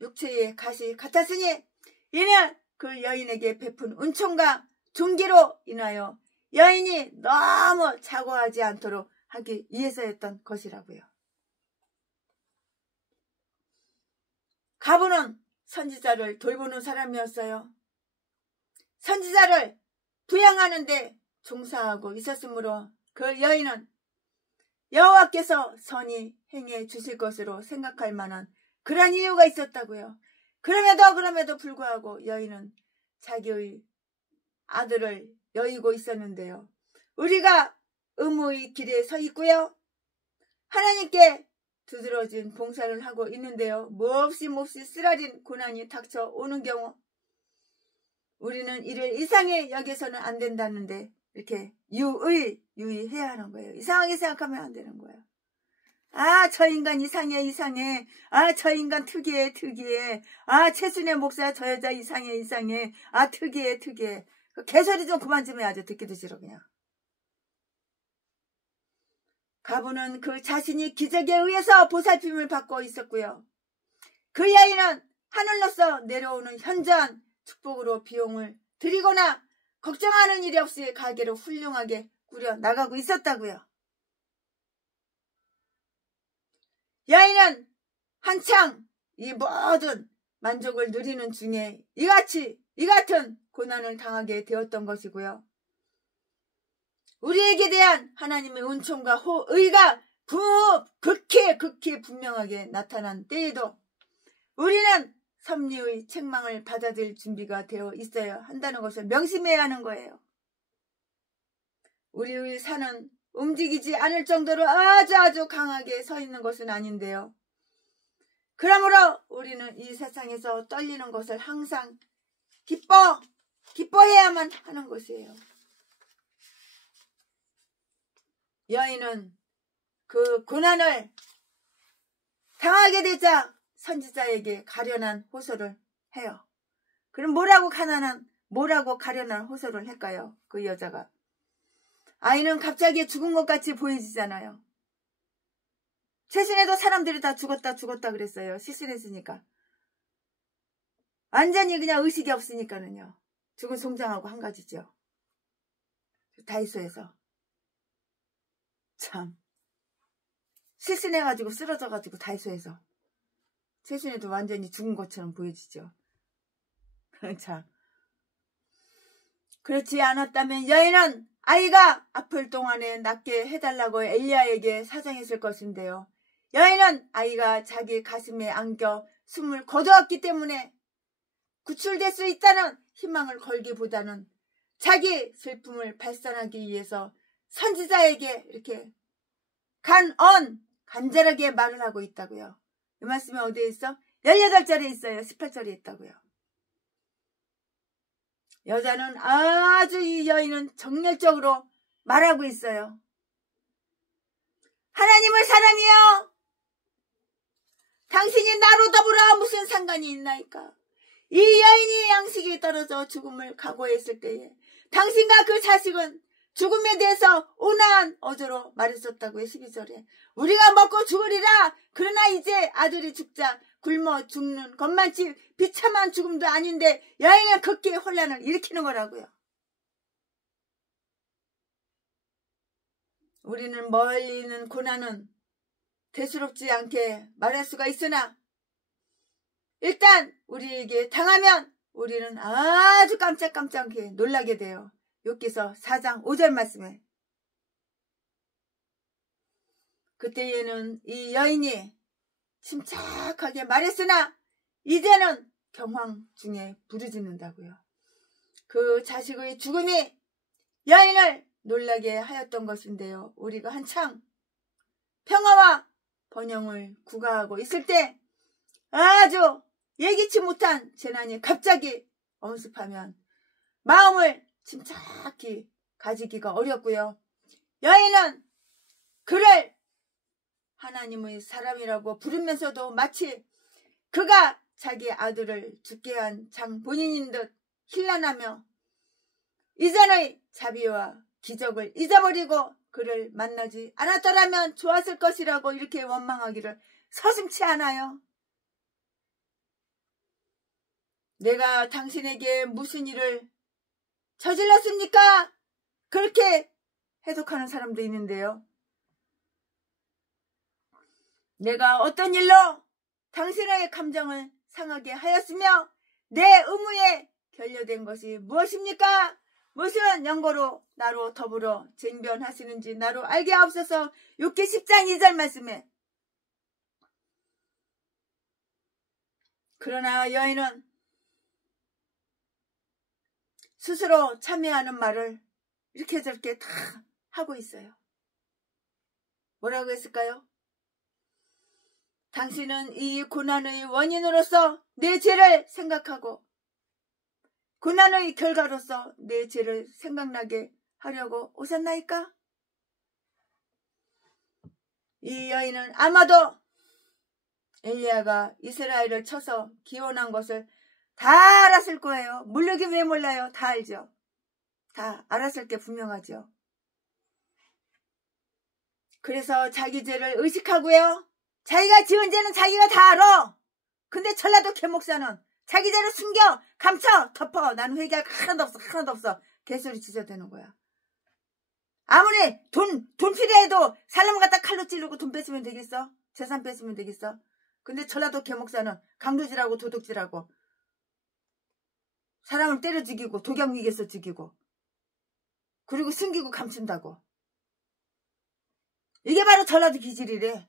육체의 가시 같았으니 이는 그 여인에게 베푼 은총과 존귀로 인하여 여인이 너무 자고하지 않도록 하기 위해서였던 것이라고요. 가부는 선지자를 돌보는 사람이었어요. 선지자를 부양하는데 종사하고 있었으므로 그 여인은 여호와께서 선히 행해 주실 것으로 생각할 만한 그런 이유가 있었다고요. 그럼에도 불구하고 여인은 자기의 아들을 여의고 있었는데요. 우리가 의무의 길에 서 있고요. 하나님께 두드러진 봉사를 하고 있는데요. 몹시 쓰라린 고난이 닥쳐오는 경우 우리는 이를 이상히 여겨서는 안 된다는데 이렇게 유의해야 하는 거예요. 이상하게 생각하면 안 되는 거예요. 아, 저 인간 이상해. 아, 저 인간 특이해. 아, 최순애 목사 저 여자 이상해. 아, 특이해. 그 개소리 좀 그만 좀 해야죠. 듣기도 싫어 그냥. 가부는 그 자신이 기적에 의해서 보살핌을 받고 있었고요. 그 여인은 하늘로서 내려오는 현저한 축복으로 비용을 드리거나 걱정하는 일이 없이 가게를 훌륭하게 꾸려 나가고 있었다고요. 여인은 한창 이 모든 만족을 누리는 중에 이 같은 고난을 당하게 되었던 것이고요. 우리에게 대한 하나님의 은총과 의가 극히 분명하게 나타난 때에도 우리는 섭리의 책망을 받아들일 준비가 되어 있어야 한다는 것을 명심해야 하는 거예요. 우리의 산은 움직이지 않을 정도로 아주 강하게 서 있는 것은 아닌데요. 그러므로 우리는 이 세상에서 떨리는 것을 항상 기뻐해야만 하는 것이에요. 여인은 그 고난을 당하게 되자 선지자에게 가련한 호소를 해요. 그럼 뭐라고 가련한 호소를 할까요? 그 여자가. 아이는 갑자기 죽은 것 같이 보여지잖아요. 최신에도 사람들이 다 죽었다 그랬어요. 실신했으니까. 완전히 그냥 의식이 없으니까는요. 죽은 송장하고 한 가지죠. 다이소에서. 참. 실신해가지고 쓰러져가지고 다이소에서. 최신에도 완전히 죽은 것처럼 보여지죠. 참. 그렇지 않았다면 여인은 아이가 아플 동안에 낫게 해달라고 엘리야에게 사정했을 것인데요. 여인은 아이가 자기 가슴에 안겨 숨을 거두었기 때문에 구출될 수 있다는 희망을 걸기보다는 자기 슬픔을 발산하기 위해서 선지자에게 이렇게 간절하게 말을 하고 있다고요. 이 말씀이 어디에 있어? 18절에 있어요. 18절에 있다고요. 여자는 아주 이 여인은 정열적으로 말하고 있어요. 하나님의 사람이여, 당신이 나로 더불어 무슨 상관이 있나이까? 이 여인이 양식이 떨어져 죽음을 각오했을 때에 당신과 그 자식은 죽음에 대해서 온화한 어조로 말했었다고요. 12절에 우리가 먹고 죽으리라. 그러나 이제 아들이 죽자 굶어 죽는 것만치 비참한 죽음도 아닌데 여인은 극히 혼란을 일으키는 거라고요. 우리는 멀리 있는 고난은 대수롭지 않게 말할 수가 있으나 일단 우리에게 당하면 우리는 아주 깜짝깜짝하게 놀라게 돼요. 욥기서 4장 5절 말씀에 그때에는 이 여인이 침착하게 말했으나 이제는 경황 중에 부르짖는다고요. 그 자식의 죽음이 여인을 놀라게 하였던 것인데요. 우리가 한창 평화와 번영을 구가하고 있을 때 아주 예기치 못한 재난이 갑자기 엄습하면 마음을 침착히 가지기가 어렵고요. 여인은 그를 하나님의 사람이라고 부르면서도 마치 그가 자기 아들을 죽게 한 장본인인 듯 힐난하며 이전의 자비와 기적을 잊어버리고 그를 만나지 않았더라면 좋았을 것이라고 이렇게 원망하기를 서슴지 않아요. 내가 당신에게 무슨 일을 저질렀습니까? 그렇게 해독하는 사람도 있는데요. 내가 어떤 일로 당신의 감정을 상하게 하였으며 내 의무에 결여된 것이 무엇입니까? 무슨 연고로 나로 더불어 쟁변하시는지 나로 알게 하옵소서. 욥기 10장 2절 말씀에. 그러나 여인은 스스로 참여하는 말을 이렇게 저렇게 다 하고 있어요. 뭐라고 했을까요? 당신은 이 고난의 원인으로서 내 죄를 생각하고 고난의 결과로서 내 죄를 생각나게 하려고 오셨나이까? 이 여인은 아마도 엘리야가 이스라엘을 쳐서 기원한 것을 다 알았을 거예요. 모르긴 왜 몰라요? 다 알죠. 다 알았을 게 분명하죠. 그래서 자기 죄를 의식하고요. 자기가 지은 죄는 자기가 다 알아. 근데 전라도 개목사는 자기 죄를 숨겨, 감춰, 덮어. 나는 회개할 거 하나도 없어. 개소리 지저대는 거야. 아무리 돈 필요해도 사람 갖다 칼로 찌르고 돈 뺏으면 되겠어? 재산 뺏으면 되겠어? 근데 전라도 개목사는 강도질하고 도둑질하고 사람을 때려 죽이고 독약미개서 죽이고 그리고 숨기고 감춘다고. 이게 바로 전라도 기질이래.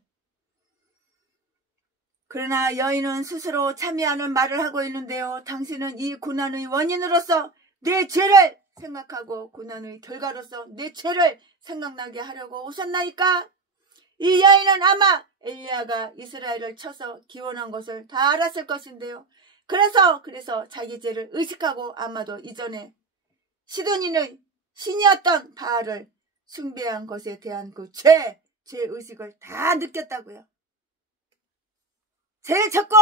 그러나 여인은 스스로 참여하는 말을 하고 있는데요. 당신은 이 고난의 원인으로서 내 죄를 생각하고 고난의 결과로서 내 죄를 생각나게 하려고 오셨나이까? 이 여인은 아마 엘리야가 이스라엘을 쳐서 기원한 것을 다 알았을 것인데요. 그래서 자기 죄를 의식하고 아마도 이전에 시돈인의 신이었던 바알을 숭배한 것에 대한 그 죄의식을 다 느꼈다고요. 죄를 졌고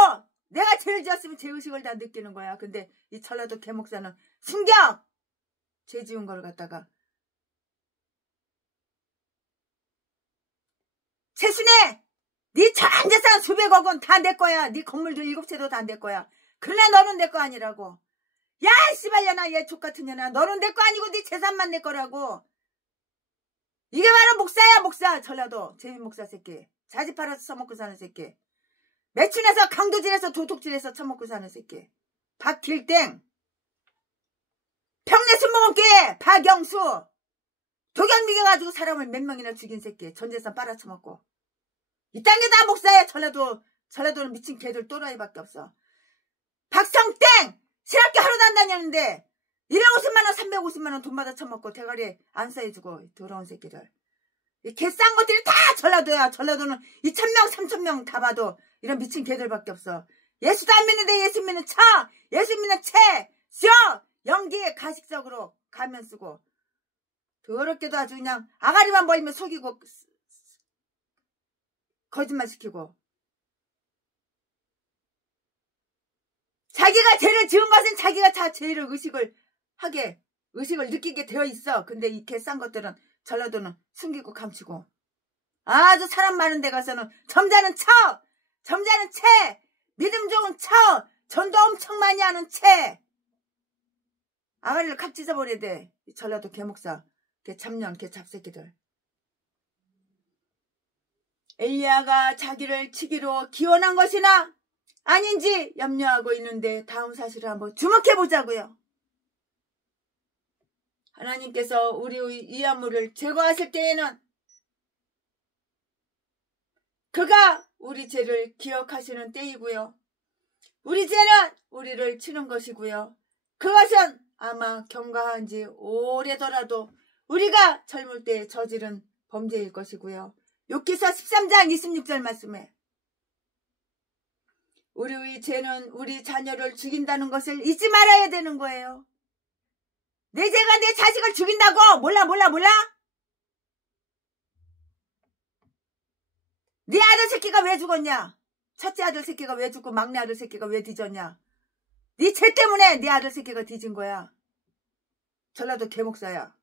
내가 죄를 지었으면 죄의식을 다 느끼는 거야. 근데 이 전라도 개목사는 숨겨! 죄 지은 걸 갖다가 최순애! 네 전 재산 수백억 원 다 내 거야. 네 건물도 7채도 다 내 거야. 그러나 너는 내 거 아니라고. 야 씨발년아 얘 족같은 년아. 너는 내 거 아니고 네 재산만 내 거라고. 이게 바로 목사야 목사. 전라도 재민 목사 새끼. 자지 팔아서 처먹고 사는 새끼. 매춘해서 강도질해서 도둑질해서 처먹고 사는 새끼. 박길땡. 평내 술먹은께 박영수. 독약미개 가지고 사람을 몇 명이나 죽인 새끼. 전재산 빨아쳐먹고. 이딴 게 다 목사야. 전라도는 미친 개들 또라이밖에 없어. 박성땡. 실업계 하루도 안 다녔는데 250만원 350만원 돈 받아 처먹고 대가리에 안 쌓여주고 더러운 새끼들. 이 개싼 것들이 다 전라도야. 전라도는 2,000명 3,000명 다 봐도 이런 미친 개들밖에 없어. 예수도 안 믿는데 예수 믿는 차, 예수 믿는 채, 연기에 가식적으로 가면 쓰고 더럽게도 아주 그냥 아가리만 벌리면 속이고 거짓말 시키고. 자기가 죄를 지은 것은 자기가 다 죄를 의식을 느끼게 되어 있어. 근데 이 개싼 것들은 전라도는 숨기고 감추고 아주 사람 많은 데 가서는 점잖은 채, 믿음 좋은 전도 엄청 많이 하는 채. 아가리를 칵 찢어버려야 돼. 전라도 개목사, 개참년, 개잡새끼들. 엘리야가 자기를 치기로 기원한 것이나 아닌지 염려하고 있는데 다음 사실을 한번 주목해 보자고요. 하나님께서 우리의 이하물을 제거하실 때에는 그가 우리 죄를 기억하시는 때이고요. 우리 죄는 우리를 치는 것이고요. 그것은 아마 경과한 지 오래더라도 우리가 젊을 때 저지른 범죄일 것이고요. 욥기서 13장 26절 말씀에 우리의 죄는 우리 자녀를 죽인다는 것을 잊지 말아야 되는 거예요. 내 죄가 내 자식을 죽인다고? 몰라? 네 아들 새끼가 왜 죽었냐? 첫째 아들 새끼가 왜 죽고 막내 아들 새끼가 왜 뒤졌냐? 네 죄 때문에 네 아들 새끼가 뒤진 거야. 전라도 개목사야.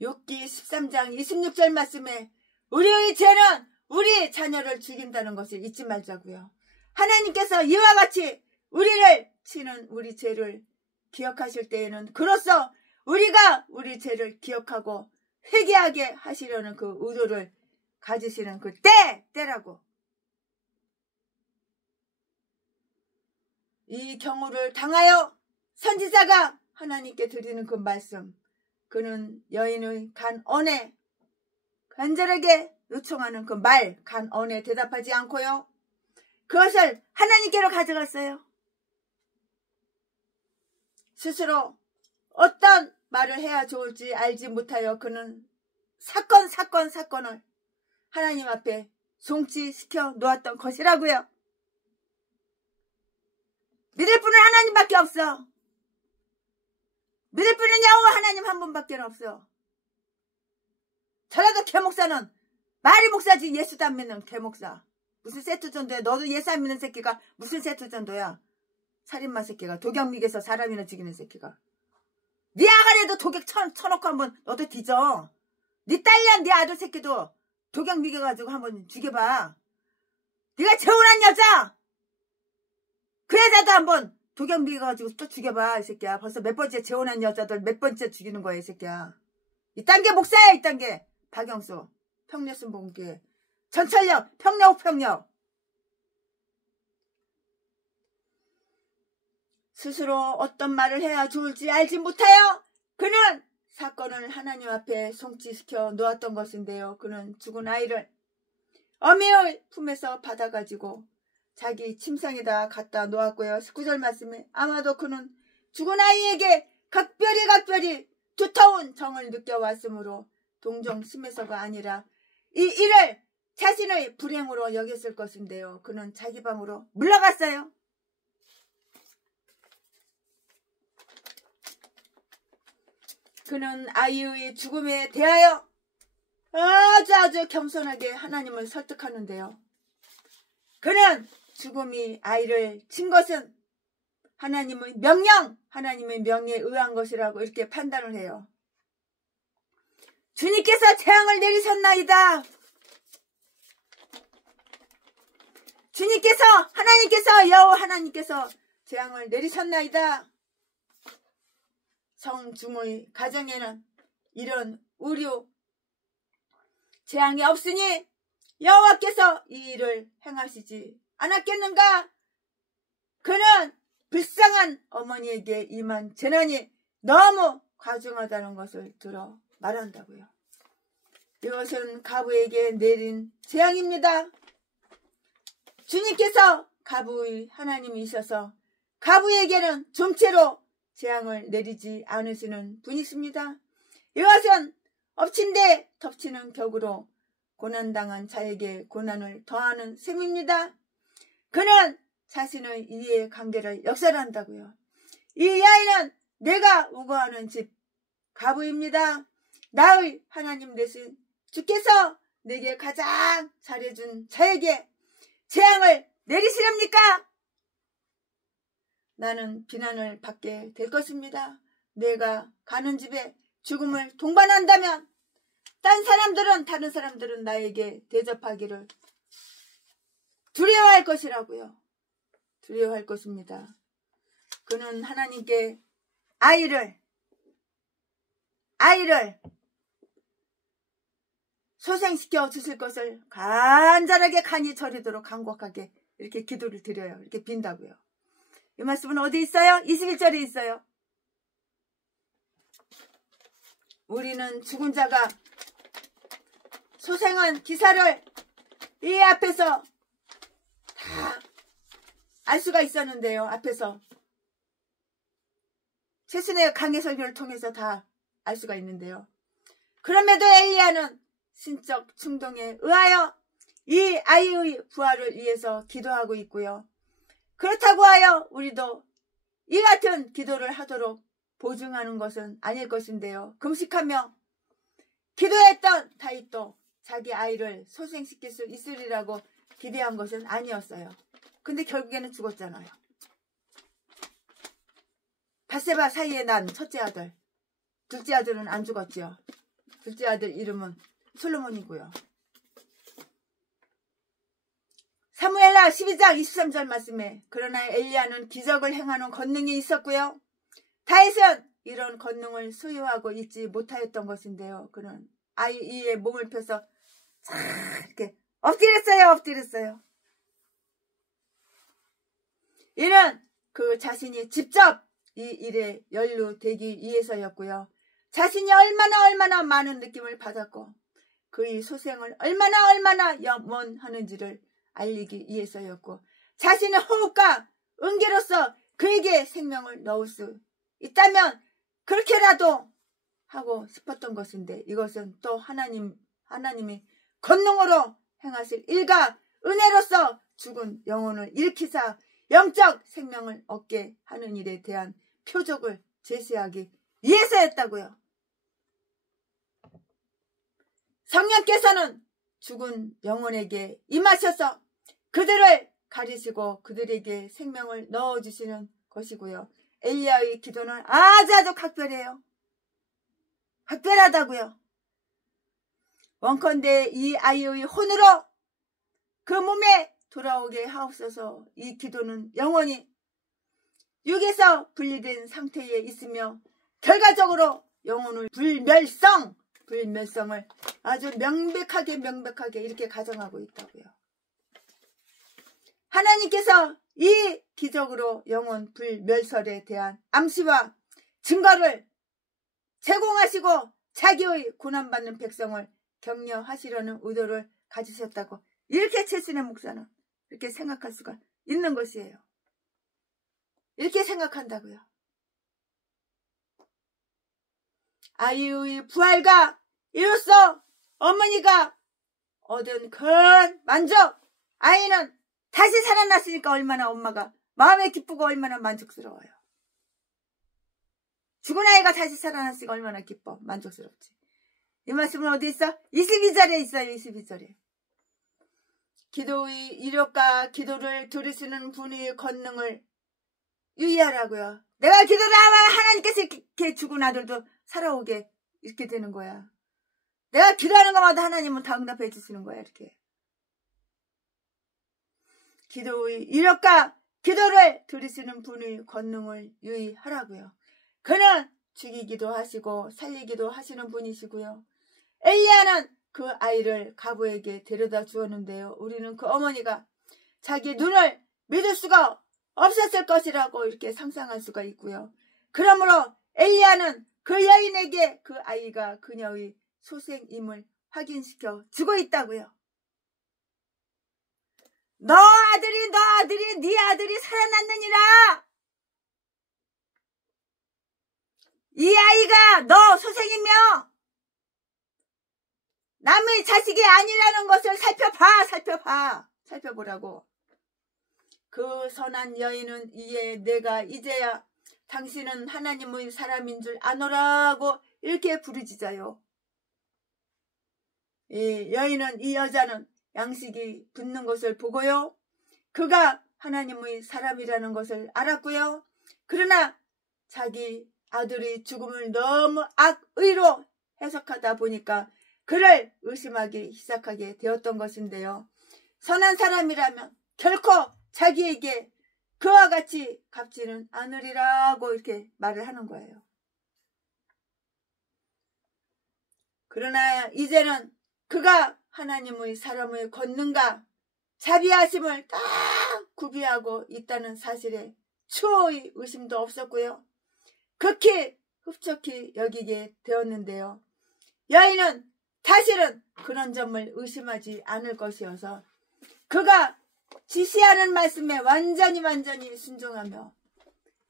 욥기 13장 26절 말씀에 우리의 죄는 우리 자녀를 죽인다는 것을 잊지 말자고요. 하나님께서 이와 같이 우리를 치는 우리 죄를 기억하실 때에는 그로써 우리가 우리 죄를 기억하고 회개하게 하시려는 그 의도를 가지시는 그 때라고. 이 경우를 당하여 선지자가 하나님께 드리는 그 말씀, 그는 여인의 간언에 간절하게 요청하는 그 말, 간언에 대답하지 않고요. 그것을 하나님께로 가져갔어요. 스스로 어떤 말을 해야 좋을지 알지 못하여 그는 사건을 하나님 앞에 송치시켜 놓았던 것이라고요. 믿을 분은 하나님밖에 없어. 믿을 분은 여호와 하나님 한 분밖에 없어. 전라도 개목사는 말이 목사지 예수도 안 믿는 개목사. 무슨 세트전도야? 너도 예수 안 믿는 새끼가 무슨 세트전도야? 살인마 새끼가 독약미개서 사람이나 죽이는 새끼가. 네 아가리에도 독약 쳐놓고 한번 너도 뒤져. 네 딸이랑 네 아들 새끼도 독약 미개가지고 한번 죽여봐. 네가 재혼한 여자 그 여자도 한번 독약 미개가지고 또 죽여봐. 이 새끼야. 벌써 몇 번째 재혼한 여자들 몇 번째 죽이는 거야. 이 새끼야. 이딴 게 목사야. 이딴 게. 박영수 평내순 봉기 전철역 평력 스스로 어떤 말을 해야 좋을지 알지 못하여 그는 사건을 하나님 앞에 송치시켜 놓았던 것인데요. 그는 죽은 아이를 어미의 품에서 받아가지고 자기 침상에다 갖다 놓았고요. 19절 말씀에 아마도 그는 죽은 아이에게 각별히 두터운 정을 느껴왔으므로 동정 심해서가 아니라 이 일을 자신의 불행으로 여겼을 것인데요. 그는 자기 방으로 물러갔어요. 그는 아이의 죽음에 대하여 아주 겸손하게 하나님을 설득하는데요. 그는 죽음이 아이를 친 것은 하나님의 명령, 하나님의 명령에 의한 것이라고 이렇게 판단을 해요. 주님께서 재앙을 내리셨나이다. 하나님께서 여호와 하나님께서 재앙을 내리셨나이다. 성중의 가정에는 이런 의료 재앙이 없으니 여호와께서 이 일을 행하시지 않았겠는가? 그는 불쌍한 어머니에게 임한 재난이 너무 과중하다는 것을 들어 말한다고요. 이것은 가부에게 내린 재앙입니다. 주님께서 가부의 하나님이셔서 가부에게는 좀채로 재앙을 내리지 않으시는 분이십니다. 이것은 엎친 데 덮치는 격으로 고난당한 자에게 고난을 더하는 셈입니다. 그는 자신의 이해관계를 역설한다고요. 이 아이는 내가 우거하는 집 가부입니다. 나의 하나님 되신 주께서 내게 가장 잘해준 자에게 재앙을 내리시렵니까? 나는 비난을 받게 될 것입니다. 내가 가는 집에 죽음을 동반한다면 다른 사람들은 나에게 대접하기를 두려워할 것이라고요. 두려워할 것입니다. 그는 하나님께 아이를 소생시켜 주실 것을 간절하게 간이 저리도록 간곡하게 이렇게 기도를 드려요. 이렇게 빈다고요. 이 말씀은 어디 있어요? 21절에 있어요. 우리는 죽은 자가 소생한 기사를 이 앞에서 알 수가 있었는데요. 앞에서 최순의 강해 설교를 통해서 다 알 수가 있는데요. 그럼에도 엘리야는 신적 충동에 의하여 이 아이의 부활을 위해서 기도하고 있고요. 그렇다고 하여 우리도 이 같은 기도를 하도록 보증하는 것은 아닐 것인데요. 금식하며 기도했던 다윗도 자기 아이를 소생시킬 수 있으리라고 기대한 것은 아니었어요. 근데 결국에는 죽었잖아요. 밧세바 사이에 난 첫째 아들, 둘째 아들은 안 죽었지요. 둘째 아들 이름은 솔로몬이고요. 사무엘하 12장 23절 말씀에 그러나 엘리야는 기적을 행하는 권능이 있었고요. 다윗은 이런 권능을 소유하고 있지 못하였던 것인데요. 그는 아이 위에 몸을 펴서 이렇게 엎드렸어요. 이는 그 자신이 직접 이 일에 연루되기 위해서였고요. 자신이 얼마나 많은 느낌을 받았고 그의 소생을 얼마나 염원하는지를 알리기 위해서였고 자신의 호흡과 은계로서 그에게 생명을 넣을 수 있다면 그렇게라도 하고 싶었던 것인데 이것은 또 하나님이 권능으로 행하실 일과 은혜로서 죽은 영혼을 일으키사 영적 생명을 얻게 하는 일에 대한 표적을 제시하기 위해서였다고요. 성령께서는 죽은 영혼에게 임하셔서 그들을 가리시고 그들에게 생명을 넣어주시는 것이고요. 엘리야의 기도는 아주 각별해요. 각별하다고요. 원컨대 이 아이의 혼으로 그 몸에 돌아오게 하옵소서. 이 기도는 영원히 육에서 분리된 상태에 있으며 결과적으로 영혼의 불멸성을 아주 명백하게 이렇게 가정하고 있다고요. 하나님께서 이 기적으로 영혼 불멸설에 대한 암시와 증거를 제공하시고 자기의 고난받는 백성을 격려하시려는 의도를 가지셨다고 이렇게 최순의 목사는 이렇게 생각할 수가 있는 것이에요. 이렇게 생각한다고요. 아이의 부활과 이로써 어머니가 얻은 큰 만족, 아이는 다시 살아났으니까 얼마나 엄마가 마음에 기쁘고 얼마나 만족스러워요. 죽은 아이가 다시 살아났으니까 얼마나 기뻐, 만족스럽지. 이 말씀은 어디 있어? 22절에 있어요. 22절에. 기도의 이력과 기도를 들으시는 분의 권능을 유의하라고요. 내가 기도를 하면 하나님께서 이렇게 죽은 아들도 살아오게 이렇게 되는 거야. 내가 기도하는 것마다 하나님은 다 응답해 주시는 거야. 이렇게. 기도의 이력과 기도를 들으시는 분의 권능을 유의하라고요. 그는 죽이기도 하시고 살리기도 하시는 분이시고요. 엘리야는 그 아이를 가부에게 데려다 주었는데요. 우리는 그 어머니가 자기 눈을 믿을 수가 없었을 것이라고 이렇게 상상할 수가 있고요. 그러므로 엘리야는 그 여인에게 그 아이가 그녀의 소생임을 확인시켜 주고 있다고요. 너 아들이 네 아들이 살아났느니라. 이 아이가 너 소생이며 남의 자식이 아니라는 것을 살펴보라고. 그 선한 여인은 이에 내가 이제야 당신은 하나님의 사람인 줄 아노라고 이렇게 부르짖어요. 이 여인은 이 여자는 양식이 붙는 것을 보고요. 그가 하나님의 사람이라는 것을 알았고요. 그러나 자기 아들의 죽음을 너무 악의로 해석하다 보니까 그를 의심하기 시작하게 되었던 것인데요. 선한 사람이라면 결코 자기에게 그와 같이 갚지는 않으리라고 이렇게 말을 하는 거예요. 그러나 이제는 그가 하나님의 사람의 권능과 자비하심을 딱 구비하고 있다는 사실에 추호의 의심도 없었고요. 극히 흡족히 여기게 되었는데요. 여인은 사실은 그런 점을 의심하지 않을 것이어서 그가 지시하는 말씀에 완전히 순종하며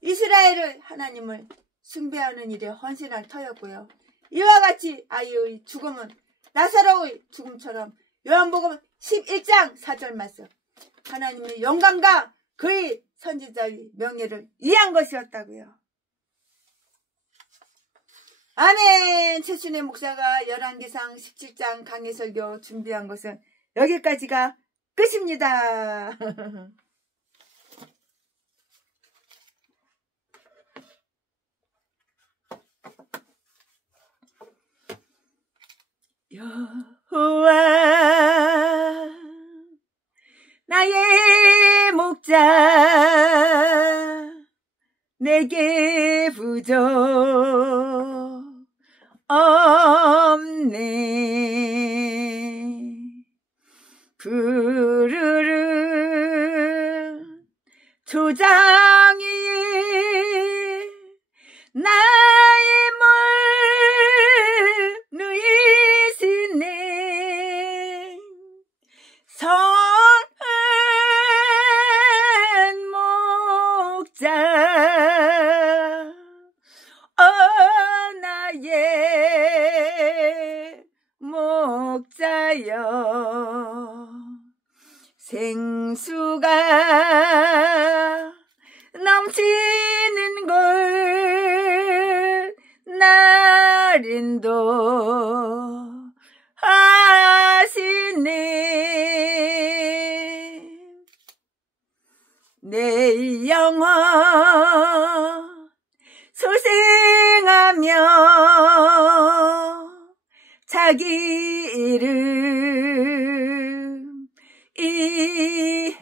이스라엘을 하나님을 숭배하는 일에 헌신할 터였고요. 이와 같이 아이의 죽음은 나사로의 죽음처럼 요한복음 11장 4절 말씀 하나님의 영광과 그의 선지자의 명예를 위한 것이었다고요. 아멘. 최순애 목사가 열왕기상 17장 강해설교 준비한 것은 여기까지가 끝입니다. 여호와 나의 목자 내게 부족 없네. 푸르른 초장 위에 나의 물 누이시네. 선한 목자 나의 목자여 생수가 넘치는 곳 날 인도하시네. 내 영혼 소생하며 자기 이름 이해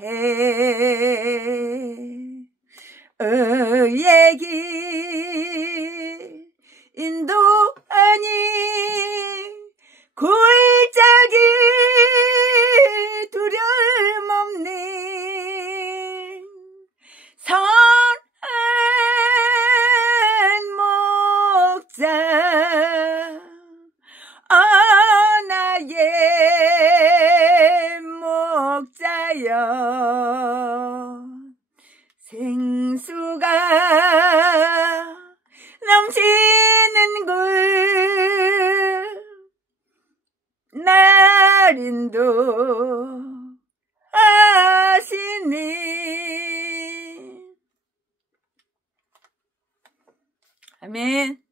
의의 길 인도하니 골짜기 두려움 없네. 선한 목자 나의 목자여 생수가 넘치는 곳 날 인도하시니. 아멘.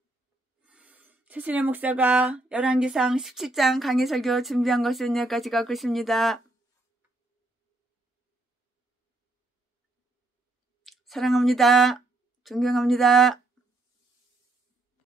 최순애 목사가 열왕기상 17장 강해설교 준비한 것은 여기까지가 끝입니다. 사랑합니다. 존경합니다.